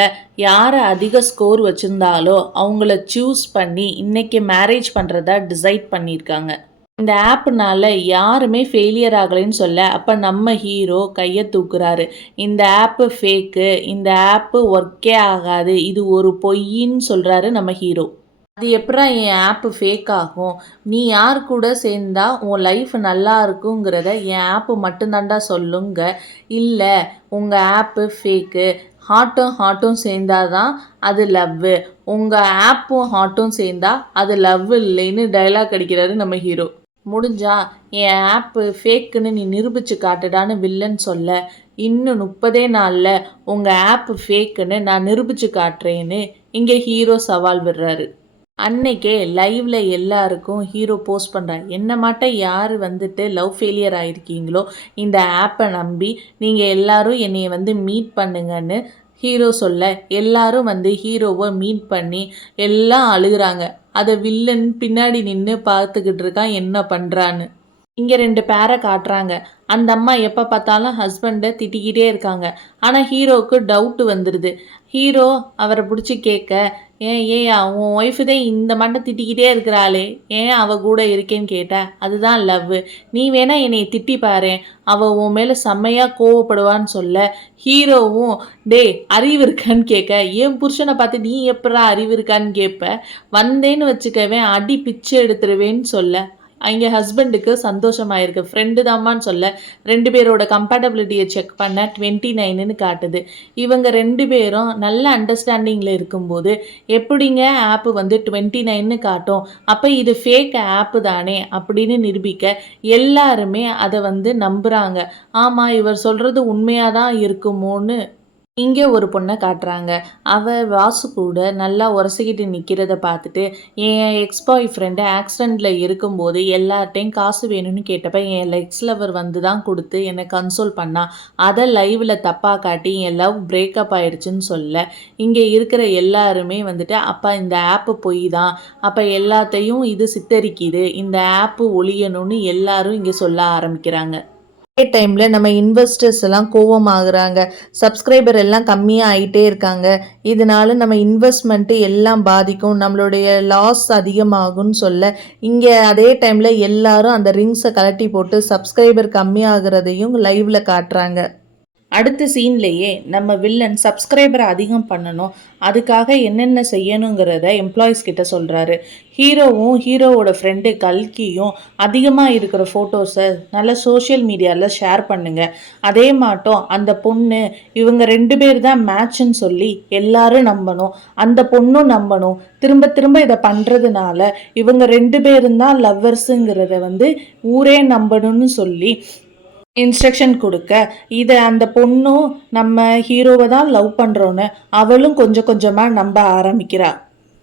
யார் அதிக ஸ்கோர் வச்சுருந்தாலோ அவங்கள சூஸ் பண்ணி இன்றைக்கி மேரேஜ் பண்ணுறதா டிசைட் பண்ணியிருக்காங்க. இந்த ஆப்னால யாருமே ஃபெயிலியர் ஆகலைன்னு சொல்ல அப்போ நம்ம ஹீரோ கையை தூக்குறாரு. இந்த ஆப்பு ஃபேக்கு, இந்த ஆப்பு ஒர்க்கே ஆகாது, இது ஒரு பொய்ன்னு சொல்கிறாரு நம்ம ஹீரோ. அது எப்படா என் ஆப்பு ஃபேக் ஆகும், நீ யார் கூட சேர்ந்தா உன் லைஃப் நல்லா இருக்குங்கிறத என் ஆப்பு மட்டும்தாண்டா சொல்லுங்க, இல்லை உங்கள் ஆப்பு ஃபேக்கு, ஹார்ட்டும் சேர்ந்தாதான் அது லவ்வு, உங்கள் ஆப்பும் ஹார்ட்டும் சேர்ந்தா அது லவ் இல்லைன்னு டைலாக் அடிக்கிறாரு நம்ம ஹீரோ. முடிஞ்சா என் ஆப்பு ஃபேக்குன்னு நீ நிரூபித்து காட்டுடான்னு வில்லன் சொல்ல இன்னும் 30 நாளில் உங்கள் ஆப்பு ஃபேக்குன்னு நான் நிரூபித்து காட்டுறேன்னு இங்கே ஹீரோ சவால் விடுறாரு. அன்னைக்கே லைவ்ல எல்லாருக்கும் ஹீரோ போஸ்ட் பண்ணுறார், என்ன மாட்ட யார் வந்துட்டு லவ் ஃபெயிலியர் ஆகிருக்கீங்களோ இந்த ஆப்பை நம்பி நீங்கள் எல்லாரும் என்னைய வந்து மீட் பண்ணுங்கன்னு ஹீரோ சொல்ல எல்லாரும் வந்து ஹீரோவை மீட் பண்ணி எல்லாம் அழுகிறாங்க. அதை வில்லன் பின்னாடி நின்று பார்த்துக்கிட்டு இருக்கான் என்ன பண்ணுறான்னு. இங்கே 2 பேரை காட்டுறாங்க. அந்த அம்மா எப்போ பார்த்தாலும் ஹஸ்பண்டை திட்டிக்கிட்டே இருக்காங்க. ஆனால் ஹீரோவுக்கு டவுட்டு வந்துடுது. ஹீரோ அவரை பிடிச்சி கேட்க ஏயா உன் ஒய்ஃபு தான் இந்த மண்டை திட்டிக்கிட்டே இருக்கிறாளே ஏன் அவள் கூட இருக்கேன்னு கேட்ட, அதுதான் லவ், நீ வேணா என்னை திட்டி பாரு, அவள் உன் மேலே செம்மையாக கோவப்படுவான்னு சொல்ல ஹீரோவும் டே அறிவு இருக்கான்னு கேட்க என் புருஷனை பார்த்து நீ எப்படா அறிவு இருக்கான்னு கேட்ப, வந்தேன்னு வச்சுக்கவே அடி பிச்சை எடுத்துருவேன்னு சொல்ல அங்கே ஹஸ்பண்டுக்கு சந்தோஷமாயிருக்கு. ஃப்ரெண்டு தாம்மான்னு சொல்ல 2 பேரோட கம்பேட்டபிலிட்டியை செக் பண்ண 29ன்னு காட்டுது. இவங்க 2 பேரும் நல்ல அண்டர்ஸ்டாண்டிங்கில் இருக்கும்போது எப்படிங்க ஆப்பு வந்து 29ன்னு காட்டும், அப்போ இது ஃபேக் ஆப்பு தானே அப்படின்னு நிரூபிக்க எல்லாருமே அதை வந்து நம்புகிறாங்க. ஆமாம் இவர் சொல்கிறது உண்மையாக தான் இருக்குமோன்னு இங்கே ஒரு பொண்ணை காட்டுறாங்க. அவள் வாசு கூட நல்லா உரசிக்கிட்டு நிற்கிறத பார்த்துட்டு என் எக்ஸ் பாய் ஃப்ரெண்டு ஆக்சிடெண்ட்டில் இருக்கும்போது எல்லார்ட்டையும் காசு வேணும்னு கேட்டப்ப என் எக்ஸ் லவர் வந்து தான் கொடுத்து என்னை கன்சோல் பண்ணா, அதை லைவில் தப்பாக காட்டி என் லவ் பிரேக்கப் ஆயிடுச்சுன்னு சொல்ல இங்கே இருக்கிற எல்லாருமே வந்துட்டு அப்போ இந்த ஆப்பு பொய் தான், அப்போ எல்லாத்தையும் இது சித்தரிக்குது, இந்த ஆப்பு ஒழியணும்னு எல்லாரும் இங்கே சொல்ல ஆரம்பிக்கிறாங்க. அதே டைமில் நம்ம இன்வெஸ்டர்ஸ் எல்லாம் கோவமாகறாங்க, சப்ஸ்கிரைபர் எல்லாம் கம்மியாக ஆகிட்டே இருக்காங்க, இதனால நம்ம இன்வெஸ்ட்மெண்ட்டு எல்லாம் பாதிக்கும், நம்மளுடைய லாஸ் அதிகமாகும்னு சொல்ல இங்கே அதே டைமில் எல்லாரும் அந்த ரிங்ஸை கலட்டி போட்டு சப்ஸ்கிரைபர் கம்மியாகிறதையும் லைவில் காட்டுறாங்க. அடுத்த சீன்லேயே நம்ம வில்லன் சப்ஸ்கிரைபரை அதிகம் பண்ணணும், அதுக்காக என்னென்ன செய்யணுங்கிறத எம்ப்ளாயீஸ் கிட்ட சொல்கிறாரு. ஹீரோவும் ஹீரோவோட ஃப்ரெண்டு கல்கியும் அதிகமாக இருக்கிற ஃபோட்டோஸை நல்ல சோஷியல் மீடியாவில் ஷேர் பண்ணுங்க, அதே மாட்டோம் அந்த பொண்ணு இவங்க 2 பேர் தான் மேட்ச்ன்னு சொல்லி எல்லாரும் நம்பணும், அந்த பொண்ணும் நம்பணும், திரும்ப திரும்ப இதை பண்ணுறதுனால இவங்க 2 பேரும் தான் லவ்வர்ஸுங்கிறத வந்து ஊரே நம்பணும்னு சொல்லி இன்ஸ்ட்ரக்ஷன் கொடுக்க இதை அந்த பொண்ணும் நம்ம ஹீரோவை தான் லவ் பண்ணுறோன்னு அவளும் கொஞ்சம் கொஞ்சமாக நம்ப ஆரம்பிக்கிறா.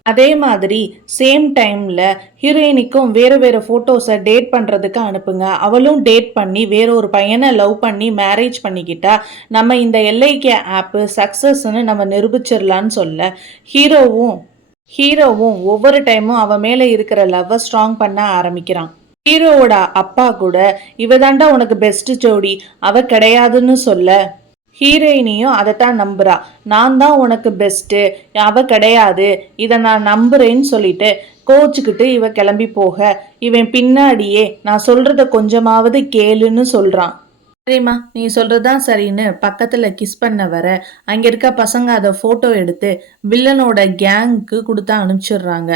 அதே மாதிரி சேம் டைமில் ஹீரோயினிக்கும் வேறு வேறு ஃபோட்டோஸை டேட் பண்ணுறதுக்கு அனுப்புங்க. அவளும் டேட் பண்ணி வேற ஒரு பையனை லவ் பண்ணி மேரேஜ் பண்ணிக்கிட்டா நம்ம இந்த எல்ஐகே ஆப்பு சக்ஸஸ்ன்னு நம்ம நிரூபிச்சிடலான்னு சொல்ல ஹீரோவும் ஒவ்வொரு டைமும் அவன் மேலே இருக்கிற லவ்வை ஸ்ட்ராங் பண்ண ஆரம்பிக்கிறான். ஹீரோவோட அப்பா கூட இவ தாண்டா உனக்கு பெஸ்ட் ஜோடி, அவ கிடையாதுன்னு சொல்ல ஹீரோயினியும் அதைத்தான் நம்புறா. நான் தான் உனக்கு பெஸ்ட்டு, அவ கிடையாது, இதை நான் நம்புறேன்னு சொல்லிட்டு கோச்சுக்கிட்டு இவ கிளம்பி போக இவன் பின்னாடியே நான் சொல்றத கொஞ்சமாவது கேளுன்னு சொல்றான். சரிம்மா நீ சொல்றதுதான் சரின்னு பக்கத்துல கிஸ் பண்ண வர அங்க இருக்க பசங்க அதை போட்டோ எடுத்து வில்லனோட கேங்க்கு கொடுத்து அனுப்பிச்சிடுறாங்க.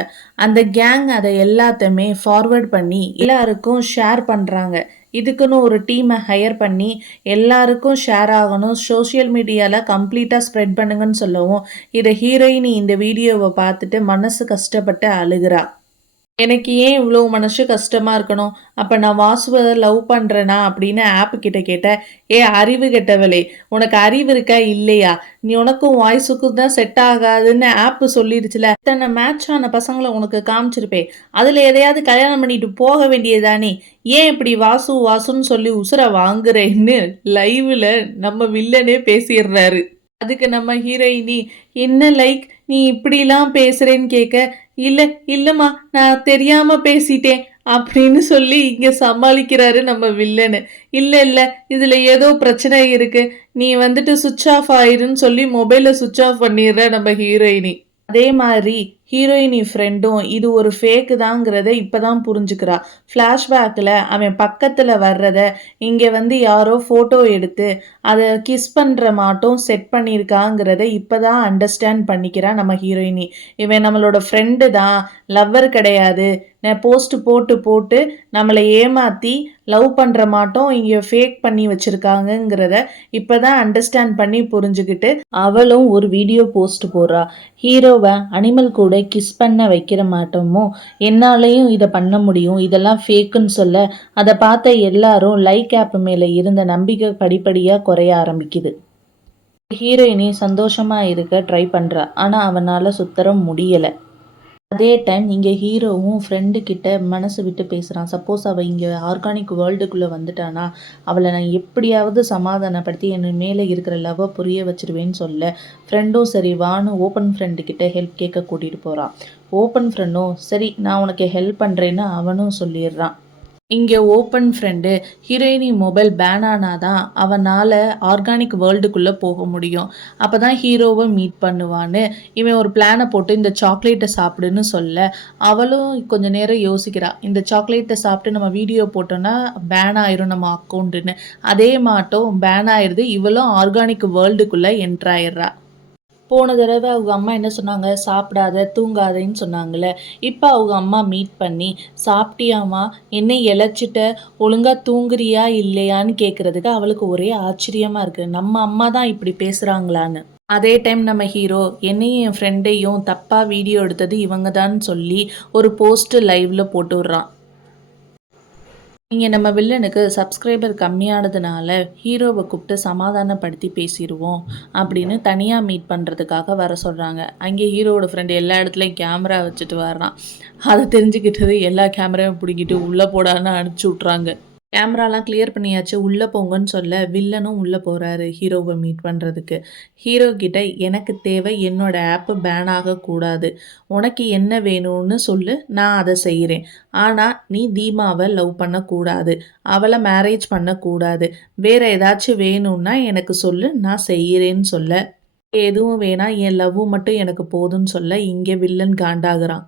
அந்த கேங் அதை எல்லாத்தையுமே ஃபார்வர்ட் பண்ணி எல்லாருக்கும் ஷேர் பண்றாங்க. இதுக்குன்னு ஒரு டீமை ஹையர் பண்ணி எல்லாருக்கும் ஷேர் ஆகணும், சோஷியல் மீடியாவில் கம்ப்ளீட்டாக ஸ்ப்ரெட் பண்ணுங்கன்னு சொல்லவும் இதை ஹீரோயினி இந்த வீடியோவை பார்த்துட்டு மனசு கஷ்டப்பட்டு அழுகிறா. எனக்கு ஏன் இவ்வளோ மனசு கஷ்டமாக இருக்கணும், அப்போ நான் வாசுவை லவ் பண்ணுறேனா அப்படின்னு ஆப்பு கிட்ட கேட்டேன். அறிவு கெட்டவளே, உனக்கு அறிவு இருக்கா இல்லையா, நீ உனக்கும் வாய்ஸுக்கும் தான் செட் ஆகாதுன்னு ஆப்பு சொல்லிடுச்சுல. இத்தனை மேட்ச் ஆன பசங்களை உனக்கு காமிச்சிருப்பேன், அதில் எதையாவது கல்யாணம் பண்ணிட்டு போக வேண்டியதானே, ஏன் இப்படி வாசுன்னு சொல்லி உசுரை வாங்குறேன்னு லைவில் நம்ம வில்லனே பேசிடுறாரு. அதுக்கு நம்ம ஹீரோயினி என்ன லைக் நீ இப்படிலாம் பேசுறேன்னு கேட்க இல்லம்மா நான் தெரியாம பேசிட்டேன் அப்படின்னு சொல்லி இங்க சமாளிக்கிறாரு நம்ம வில்லனு. இல்ல இதுல ஏதோ பிரச்சனை இருக்கு, நீ வந்துட்டு சுவிட்ச் ஆஃப் ஆயிருன்னு சொல்லி மொபைலை சுவிட்ச் ஆஃப் பண்ணிடுற நம்ம ஹீரோயினி. அதே மாதிரி ஹீரோயினி ஃப்ரெண்டும் இது ஒரு ஃபேக்கு தாங்கிறத இப்போதான் புரிஞ்சுக்கிறா. ஃப்ளாஷ்பேக்கில் அவன் பக்கத்தில் வர்றத இங்கே வந்து யாரோ ஃபோட்டோ எடுத்து அதை கிஸ் பண்ணுற மாட்டும் செட் பண்ணியிருக்காங்கிறத இப்போ தான் அண்டர்ஸ்டாண்ட் பண்ணிக்கிறா நம்ம ஹீரோயினி. இவன் நம்மளோட ஃப்ரெண்டு தான், லவ்வர் கிடையாது, போஸ்ட் போட்டு நம்மளை ஏமாற்றி லவ் பண்ணுற மாட்டோம் இங்கே ஃபேக் பண்ணி வச்சுருக்காங்கங்கிறத இப்போ தான் அண்டர்ஸ்டாண்ட் பண்ணி புரிஞ்சுக்கிட்டு அவளும் ஒரு வீடியோ போஸ்ட் போடுறா. ஹீரோவை அனிமல் கூட கிஸ் பண்ண வைக்கிற மாட்டோமோ, என்னாலையும் இதை பண்ண முடியும், இதெல்லாம் ஃபேக்குன்னு சொல்ல அதை பார்த்த எல்லாரும் லைக் ஆப் மேலே இருந்த நம்பிக்கை படிப்படியாக குறைய ஆரம்பிக்குது. ஹீரோயினி சந்தோஷமா இருக்க ட்ரை பண்ணுறா, ஆனால் அவனால் சுத்தர முடியலை. அதே டைம் இங்கே ஹீரோவும் ஃப்ரெண்டு கிட்ட மனசு விட்டு பேசுகிறான். சப்போஸ் அவள் இங்கே ஆர்கானிக் வேர்ல்டுக்குள்ளே வந்துட்டானா அவளை நான் எப்படியாவது சமாதானப்படுத்தி என் மேலே இருக்கிற லவ்வை புரிய வச்சிருவேன்னு சொல்ல ஃப்ரெண்டும் சரி வான்னு ஓப்பன் ஃப்ரெண்டு கிட்ட ஹெல்ப் கேட்க கூட்டிகிட்டு போகிறான். ஓப்பன் ஃப்ரெண்டும் சரி நான் உனக்கு ஹெல்ப் பண்ணுறேன்னு அவனும் சொல்லிடுறான். இங்கே ஓப்பன் ஃப்ரெண்டு ஹீரோயினி மொபைல் பேன் ஆனாதான் அவனால் ஆர்கானிக் வேர்ல்டுக்குள்ளே போக முடியும், அப்போ தான் ஹீரோவை மீட் பண்ணுவான்னு இவன் ஒரு பிளானை போட்டு இந்த சாக்லேட்டை சாப்பிடுன்னு சொல்ல அவளும் கொஞ்சம் நேரம் யோசிக்கிறா. இந்த சாக்லேட்டை சாப்பிட்டு நம்ம வீடியோ போட்டோன்னா பேன் ஆயிரும் நம்ம அக்கௌண்ட்டுன்னு. அதே மாட்டும் பேன் ஆயிடுது, இவளும் ஆர்கானிக் வேர்ல்டுக்குள்ளே என்ட்ராயிடுறா. போன தடவை அவங்க அம்மா என்ன சொன்னாங்க, சாப்பிடாத தூங்காதேன்னு சொன்னாங்களே. இப்போ அவங்க அம்மா மீட் பண்ணி சாப்பிட்டியாம்மா, என்ன இழைச்சிட்ட, ஒழுங்காக தூங்குறியா இல்லையான்னு கேட்குறதுக்கு அவளுக்கு ஒரே ஆச்சரியமாக இருக்குது, நம்ம அம்மா தான் இப்படி பேசுகிறாங்களான்னு. அதே டைம் நம்ம ஹீரோ என்னையும் என் ஃப்ரெண்டையும் தப்பாக வீடியோ எடுத்தது இவங்க தான் சொல்லி ஒரு போஸ்ட்டு லைவில் போட்டு விட்றான். இங்கே நம்ம வில்லனுக்கு சப்ஸ்கிரைபர் கம்மியானதுனால ஹீரோவை கூப்பிட்டு சமாதானப்படுத்தி பேசிடுவோம் அப்படின்னு தனியாக மீட் பண்ணுறதுக்காக வர சொல்கிறாங்க. அங்கே ஹீரோவோட ஃப்ரெண்டு எல்லா இடத்துலையும் கேமரா வச்சுட்டு வர்றான். அதை தெரிஞ்சுக்கிட்டது எல்லா கேமராவும் பிடிக்கிட்டு உள்ளே போடான்னு அனுப்பிச்சி விட்றாங்க. கேமராலாம் கிளியர் பண்ணியாச்சு, உள்ளே போங்கன்னு சொல்ல வில்லனும் உள்ளே போகிறாரு ஹீரோவை மீட் பண்ணுறதுக்கு. ஹீரோ கிட்ட எனக்கு தேவை என்னோட ஆப்பு பேன் ஆகக்கூடாது, உனக்கு என்ன வேணும்னு சொல்லு நான் அதை செய்கிறேன், ஆனால் நீ தீமாவை லவ் பண்ணக்கூடாது, அவளை மேரேஜ் பண்ணக்கூடாது, வேறு ஏதாச்சும் வேணும்னா எனக்கு சொல்லு நான் செய்கிறேன்னு சொல்ல எதுவும் வேணாம் என் லவ் மட்டும் எனக்கு போதும்னு சொல்ல இங்கே வில்லன் காண்டாகிறான்.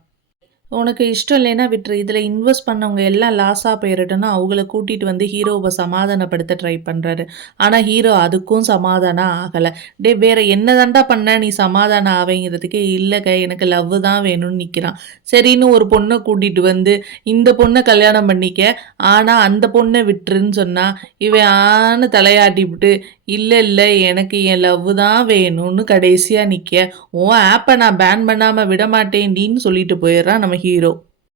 உனக்கு இஷ்டம் இல்லைன்னா விட்டுரு, இதில் இன்வெஸ்ட் பண்ணவங்க எல்லாம் லாஸாக போயிடட்டும்னா அவங்கள கூட்டிகிட்டு வந்து ஹீரோவை சமாதானப்படுத்த ட்ரை பண்ணுறாரு. ஆனால் ஹீரோ அதுக்கும் சமாதானம் ஆகலை. வேறு என்ன தாண்டா பண்ண நீ சமாதானம் ஆவேங்கிறதுக்கு இல்லைங்க எனக்கு லவ் தான் வேணும்னு நிற்கிறான். சரின்னு ஒரு பொண்ணை கூட்டிகிட்டு வந்து இந்த பொண்ணை கல்யாணம் பண்ணிக்க, ஆனால் அந்த பொண்ணை விட்டுருன்னு சொன்னால் இவன் ஆன்னு தலையாட்டிவிட்டு இல்லை எனக்கு என் லவ் தான் வேணும்னு கடைசியாக நிற்க உன் ஆப்பை நான் பேன் பண்ணாமல் விட மாட்டேன்டின்னு சொல்லிட்டு போயிடுறான் நம்ம ஹீரோ.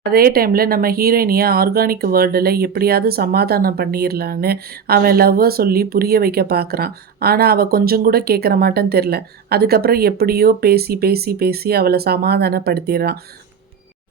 அதே டைமில் நம்ம ஹீரோயினியை ஆர்கானிக் வேர்ல்டில் எப்படியாவது சமாதானம் பண்ணிடலான்னு அவன் லவ்வை சொல்லி புரிய வைக்க பார்க்குறான். ஆனால் அவள் கொஞ்சம் கூட கேட்குற மாட்டேன்னு தெரில. அதுக்கப்புறம் எப்படியோ பேசி பேசி பேசி அவளை சமாதானப்படுத்திடுறான்.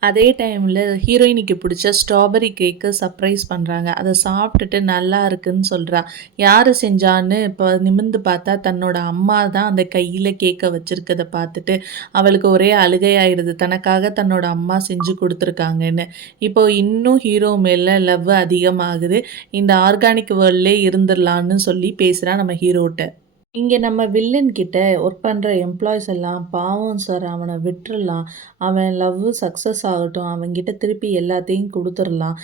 அதே டைமில் ஹீரோயினிக்கு பிடிச்ச ஸ்ட்ராபெரி கேக்கு சர்ப்ரைஸ் பண்ணுறாங்க. அதை சாப்பிட்டுட்டு நல்லா இருக்குன்னு சொல்கிறா. யார் செஞ்சான்னு இப்போ நிமிர்ந்து பார்த்தா தன்னோட அம்மா தான் அந்த கையில் கேக்கை வச்சுருக்கதை பார்த்துட்டு அவளுக்கு ஒரே அழுகையாயிடுது. தனக்காக தன்னோட அம்மா செஞ்சு கொடுத்துருக்காங்கன்னு. இப்போ இன்னும் ஹீரோ மேலே லவ் அதிகமாகுது. இந்த ஆர்கானிக் வேர்ல்ட்லே இருந்துடலான்னு சொல்லி பேசுகிறா நம்ம ஹீரோட்ட. இங்கே நம்ம வில்லன் கிட்ட ஒர்க் பண்ணுற எம்ப்ளாயிஸ் எல்லாம் பாவம் சார், அவனை விட்டுறலாம், அவன் லவ் சக்ஸஸ் ஆகட்டும், அவன்கிட்ட திருப்பி எல்லாத்தையும் கொடுத்துடலாம்,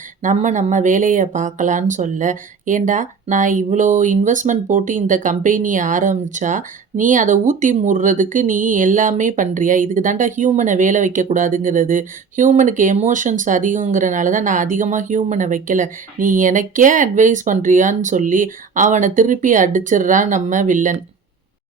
நம்ம வேலையை பார்க்கலான்னு சொல்ல, ஏண்டா நான் இவ்வளோ இன்வெஸ்ட்மெண்ட் போட்டு இந்த கம்பெனியை ஆரம்பித்தா நீ அதை ஊற்றி மூடுறதுக்கு நீ எல்லாமே பண்ணுறியா? இதுக்கு தாண்டா ஹியூமனை வேலை வைக்கக்கூடாதுங்கிறது. ஹியூமனுக்கு எமோஷன்ஸ் அதிகங்கிறனால தான் நான் அதிகமாக ஹியூமனை வைக்கலை. நீ எனக்கே அட்வைஸ் பண்ணுறியான்னு சொல்லி அவனை திருப்பி அடிச்சிடுறான் நம்ம வில்லன்.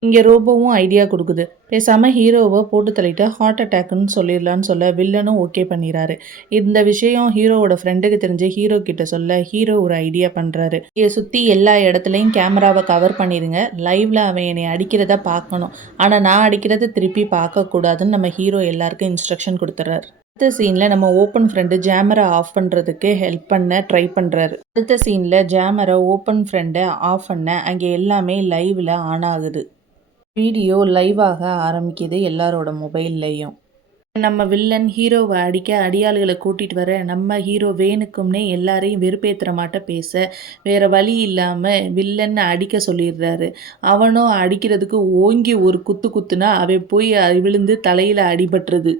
இங்கே ரோபோவும் ஐடியா கொடுக்குது. பேசாமல் ஹீரோவை போட்டு தள்ளிட்டு ஹார்ட் அட்டாக்குன்னு சொல்லிடலான்னு சொல்ல வில்லனும் ஓகே பண்ணிடுறாரு. இந்த விஷயம் ஹீரோவோட ஃப்ரெண்டுக்கு தெரிஞ்சு ஹீரோ கிட்ட சொல்ல ஹீரோ ஒரு ஐடியா பண்ணுறாரு. இதை சுற்றி எல்லா இடத்துலையும் கேமராவை கவர் பண்ணிடுங்க. லைவில் அவன் என்னை அடிக்கிறத பார்க்கணும், ஆனால் நான் அடிக்கிறத திருப்பி பார்க்கக்கூடாதுன்னு நம்ம ஹீரோ எல்லாருக்கும் இன்ஸ்ட்ரக்ஷன் கொடுத்துட்றாரு. அடுத்த சீனில் நம்ம ஓப்பன் ஃப்ரெண்டு ஜேமரை ஆஃப் பண்ணுறதுக்கு ஹெல்ப் பண்ண ட்ரை பண்ணுறாரு. அடுத்த சீனில் ஜேமரை ஓப்பன் ஃப்ரெண்டை ஆஃப் பண்ண அங்கே எல்லாமே லைவில் ஆன் ஆகுது. வீடியோ லைவாக ஆரம்பிக்குது எல்லாரோட மொபைல்லையும். நம்ம வில்லன் ஹீரோவை அடிக்க அடியாளுகளை கூட்டிகிட்டு வர நம்ம ஹீரோ வேணுக்கும்னே எல்லாரையும் வெறுப்பேற்றுற மாட்ட பேச வேறு வழி இல்லாமல் வில்லன் அடிக்க சொல்லிடுறாரு. அவனும் அடிக்கிறதுக்கு ஓங்கி ஒரு குத்து குத்துனா அவன் போய் விழுந்து தலையில் அடிபட்டுருது.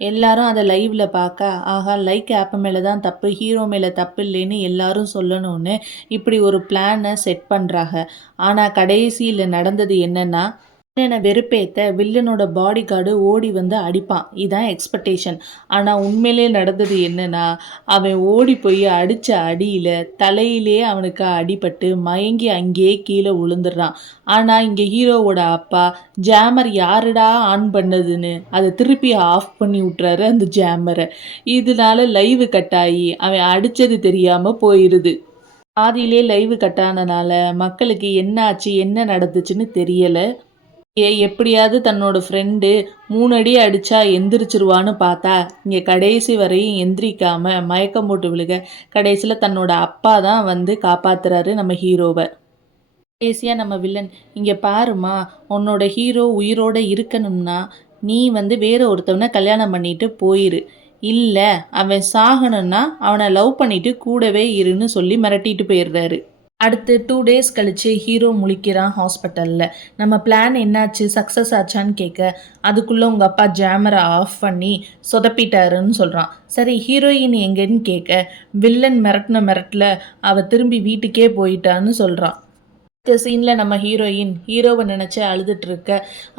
எல்லாரும் அதை லைவில் பார்க்க ஆஹா, லைக் ஆப் மேலே தான் தப்பு, ஹீரோ மேலே தப்பு இல்லைன்னு எல்லாரும் சொல்லணும்னு இப்படி ஒரு பிளானை செட் பண்ணுறாங்க. ஆனால் கடைசியில் நடந்தது என்னென்னா, வில்லனை வெறுப்பேற்ற வில்லனோட பாடி கார்டு ஓடி வந்து அடிப்பான். இதுதான் எக்ஸ்பெக்டேஷன். ஆனால் உண்மையிலே நடந்தது என்னென்னா, அவன் ஓடி போய் அடித்த அடியில் தலையிலே அவனுக்கு அடிபட்டு மயங்கி அங்கேயே கீழே விழுந்துடுறான். ஆனால் இங்கே ஹீரோவோட அப்பா ஜேமர் யாருடா ஆன் பண்ணதுன்னு அதை திருப்பி ஆஃப் பண்ணி விட்றாரு அந்த ஜேமரை. இதனால லைவு கட் ஆகி அவன் அடித்தது தெரியாமல் போயிடுது. பாதியிலே லைவு கட் ஆனனால மக்களுக்கு என்ன ஆச்சு என்ன நடந்துச்சுன்னு தெரியலை. எப்படியாவது தன்னோட ஃப்ரெண்டு 3 அடி அடித்தா எந்திரிச்சிருவான்னு பார்த்தா இங்கே கடைசி வரையும் எந்திரிக்காமல் மயக்கம் போட்டு விழுக கடைசியில் தன்னோட அப்பா தான் வந்து காப்பாற்றுறாரு நம்ம ஹீரோவை. கடைசியாக நம்ம வில்லன், இங்கே பாருமா, உன்னோட ஹீரோ உயிரோடு இருக்கணும்னா நீ வந்து வேற ஒருத்தவனை கல்யாணம் பண்ணிட்டு போயிரு, இல்லை அவன் சாகணும்னா அவனை லவ் பண்ணிட்டு கூடவே இருன்னு சொல்லி மிரட்டிட்டு போயிடுறாரு. அடுத்து 2 days கழித்து ஹீரோ முழிக்கிறான் ஹாஸ்பிட்டலில். நம்ம பிளான் என்னாச்சு, சக்ஸஸ் ஆச்சான்னு கேட்க அதுக்குள்ளே உங்கள் அப்பா ஜேமரை ஆஃப் பண்ணி சொதப்பிட்டாருன்னு சொல்கிறான். சரி, ஹீரோயின் எங்கேன்னு கேட்க வில்லன் மிரட்டில் அவள் திரும்பி வீட்டுக்கே போயிட்டான்னு சொல்கிறான். இந்த சீனில் நம்ம ஹீரோயின் ஹீரோவை நினச்சி அழுதுட்ருக்க.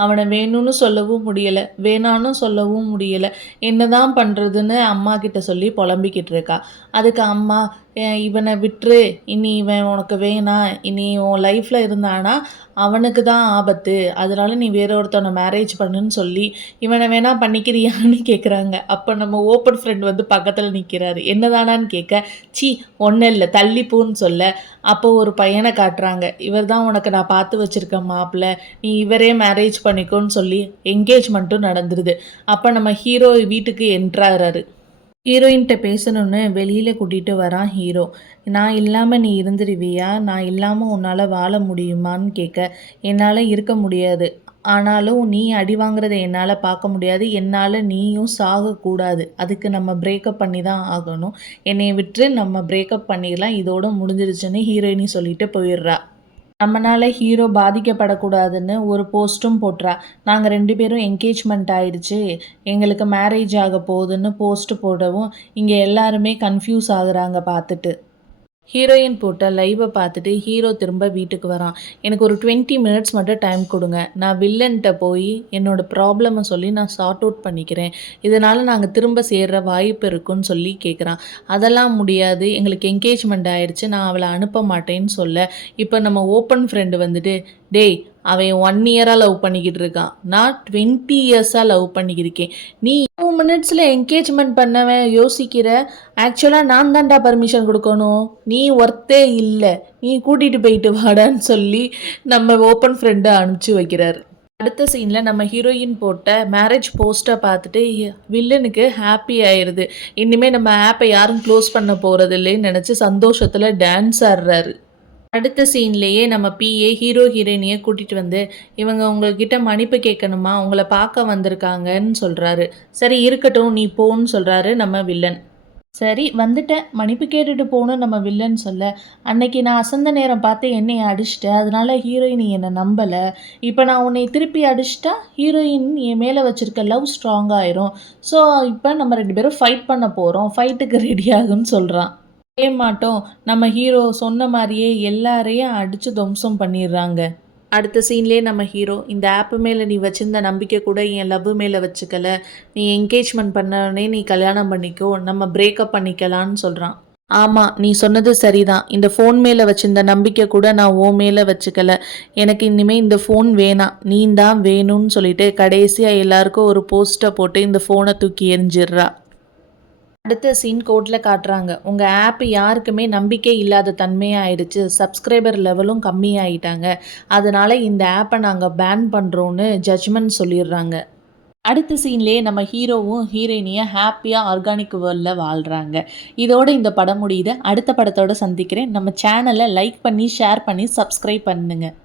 அவனை வேணும்னு சொல்லவும் முடியலை, வேணான்னு சொல்லவும் முடியலை. என்ன தான் பண்ணுறதுன்னு அம்மா கிட்ட சொல்லி புலம்பிக்கிட்டு இருக்கா. அதுக்கு அம்மா, இவனை விட்டுரு, இனி இவன் உனக்கு வேணாம், இனி உன் லைஃப்பில் இருந்தானா அவனுக்கு தான் ஆபத்து, அதனால நீ வேற ஒருத்தவனை மேரேஜ் பண்ணுன்னு சொல்லி இவனை வேணா பண்ணிக்கிறியான்னு கேட்குறாங்க. அப்போ நம்ம ஓப்பன் ஃப்ரெண்ட் வந்து பக்கத்தில் நிற்கிறாரு. என்னதானான்னு கேட்க, சி ஒன்றும் இல்லை தள்ளிப்போன்னு சொல்ல அப்போ ஒரு பையனை காட்டுறாங்க. இவர் தான் உனக்கு நான் பார்த்து வச்சுருக்கேன் மாப்பிள்ளை, நீ இவரே மேரேஜ் பண்ணிக்கோன்னு சொல்லி என்கேஜ்மெண்ட்டும் நடந்துருது. அப்போ நம்ம ஹீரோ வீட்டுக்கு என்ட்ராகிறாரு. ஹீரோயின்கிட்ட பேசணுன்னு வெளியில் கூட்டிகிட்டு வரான் ஹீரோ. நான் இல்லாமல் நீ இருந்துருவியா, நான் இல்லாமல் உன்னால் வாழ முடியுமான்னு கேட்க, என்னால் இருக்க முடியாது, ஆனாலும் நீ அடி வாங்குறதை என்னால் பார்க்க முடியாது, என்னால் நீயும் சாகக்கூடாது, அதுக்கு நம்ம பிரேக்கப் பண்ணி தான் ஆகணும், என்னை விட்டு நம்ம பிரேக்கப் பண்ணிடலாம், இதோட முடிஞ்சிருச்சுன்னு ஹீரோயினி சொல்லிட்டு போயிடுறா. நம்மனால ஹீரோ பாதிக்கப்படக்கூடாதுன்னு ஒரு போஸ்ட்டும் போட்டுறா. நாங்கள் 2 பேரும் என்கேஜ்மெண்ட் ஆயிடுச்சு, எங்களுக்கு மேரேஜ் ஆக போகுதுன்னு போஸ்ட் போடவும் இங்கே எல்லாருமே கன்ஃபியூஸ் ஆகுறாங்க பார்த்துட்டு. ஹீரோயின் போட்ட லைவை பார்த்துட்டு ஹீரோ திரும்ப வீட்டுக்கு வரான். எனக்கு ஒரு 20 minutes மட்டும் டைம் கொடுங்க, நான் வில்லன்கிட்ட போய் என்னோடய ப்ராப்ளமை சொல்லி நான் சார்ட் அவுட் பண்ணிக்கிறேன், இதனால் நாங்கள் திரும்ப சேர்கிற வாய்ப்பு இருக்குன்னு சொல்லி கேட்குறான். அதெல்லாம் முடியாது, எங்களுக்கு என்கேஜ்மெண்ட் ஆயிடுச்சு, நான் அவளை அனுப்ப மாட்டேன்னு சொல்ல இப்போ நம்ம ஓப்பன் ஃப்ரெண்டு வந்துட்டு, டேய் அவன் 1 இயராக லவ் பண்ணிக்கிட்டு இருக்கான், நான் 20 இயர்ஸாக லவ் பண்ணிக்கிருக்கேன். நீ 2 மினிட்ஸில் என்கேஜ்மெண்ட் பண்ணவன் யோசிக்கிற. ஆக்சுவலாக நான் தான்டா பர்மிஷன் கொடுக்கணும், நீ ஒர்த்தே இல்லை, நீ கூட்டிகிட்டு போயிட்டு வாடான்னு சொல்லி நம்ம ஓப்பன் ஃப்ரெண்டை அனுப்பிச்சி வைக்கிறாரு. அடுத்த சீனில் நம்ம ஹீரோயின் போட்ட மேரேஜ் போஸ்ட்டை பார்த்துட்டு வில்லனுக்கு ஹாப்பி ஆயிடுது. இனிமேல் நம்ம ஆப்பை யாரும் க்ளோஸ் பண்ண போகிறது இல்லைன்னு நினச்சி சந்தோஷத்தில் டான்ஸ் ஆடுறாரு. அடுத்த சீன்லேயே நம்ம பிஏ ஹீரோ ஹீரோயினியை கூட்டிகிட்டு வந்து இவங்க உங்கள்கிட்ட மன்னிப்பு கேட்கணுமா, உங்களை பார்க்க வந்திருக்காங்கன்னு சொல்கிறாரு. சரி இருக்கட்டும் நீ போன்னு சொல்கிறாரு நம்ம வில்லன். சரி வந்துட்டேன், மன்னிப்பு கேட்டுட்டு போகணும் நம்ம வில்லன் சொல்ல, அன்னைக்கு நான் அசந்த நேரம் பார்த்து என்னையை அடிச்சிட்டேன், அதனால ஹீரோயின் என்னை நம்பலை. இப்போ நான் உன்னை திருப்பி அடிச்சிட்டா ஹீரோயின் என் மேலே வச்சுருக்க லவ் ஸ்ட்ராங் ஆயிரும். ஸோ இப்போ நம்ம 2 பேரும் ஃபைட் பண்ண போகிறோம், ஃபைட்டுக்கு ரெடி ஆகுன்னு சொல்கிறான். மாட்டோம், நம்ம ஹீரோ சொன்ன மாதிரியே எல்லாரையும் அடித்து துவம்சம் பண்ணிடுறாங்க. அடுத்த சீன்லேயே நம்ம ஹீரோ இந்த ஆப்பு மேலே நீ வச்சிருந்த நம்பிக்கை கூட என் லவ் மேலே வச்சுக்கல, நீ என்கேஜ்மெண்ட் பண்ணனே நீ கல்யாணம் பண்ணிக்கோ, நம்ம பிரேக்கப் பண்ணிக்கலான்னு சொல்கிறான். ஆமாம் நீ சொன்னது சரிதான், இந்த ஃபோன் மேலே வச்சிருந்த நம்பிக்கை கூட நான் ஓ மேலே வச்சுக்கல, எனக்கு இனிமேல் இந்த ஃபோன் வேணாம், நீ தான் வேணும்னு சொல்லிட்டு கடைசியாக எல்லாருக்கும் ஒரு போஸ்ட்டை போட்டு இந்த ஃபோனை தூக்கி எரிஞ்சிடுறா. அடுத்த சீன் கோர்ட்டில் காட்டுறாங்க. உங்கள் ஆப் யாருக்குமே நம்பிக்கை இல்லாத தன்மையாயிடுச்சு, சப்ஸ்கிரைபர் லெவலும் கம்மியாயிட்டாங்க, அதனால் இந்த ஆப்பை நாங்கள் பேன் பண்ணுறோன்னு ஜட்ஜ்மெண்ட் சொல்லிடுறாங்க. அடுத்த சீன்லேயே நம்ம ஹீரோவும் ஹீரோயினியை ஹாப்பியாக ஆர்கானிக் வேர்ல்டில் வாழ்கிறாங்க. இதோட இந்த படம் முடியுது. அடுத்த படத்தோடு சந்திக்கிறேன். நம்ம சேனலை லைக் பண்ணி ஷேர் பண்ணி சப்ஸ்கிரைப் பண்ணுங்கள்.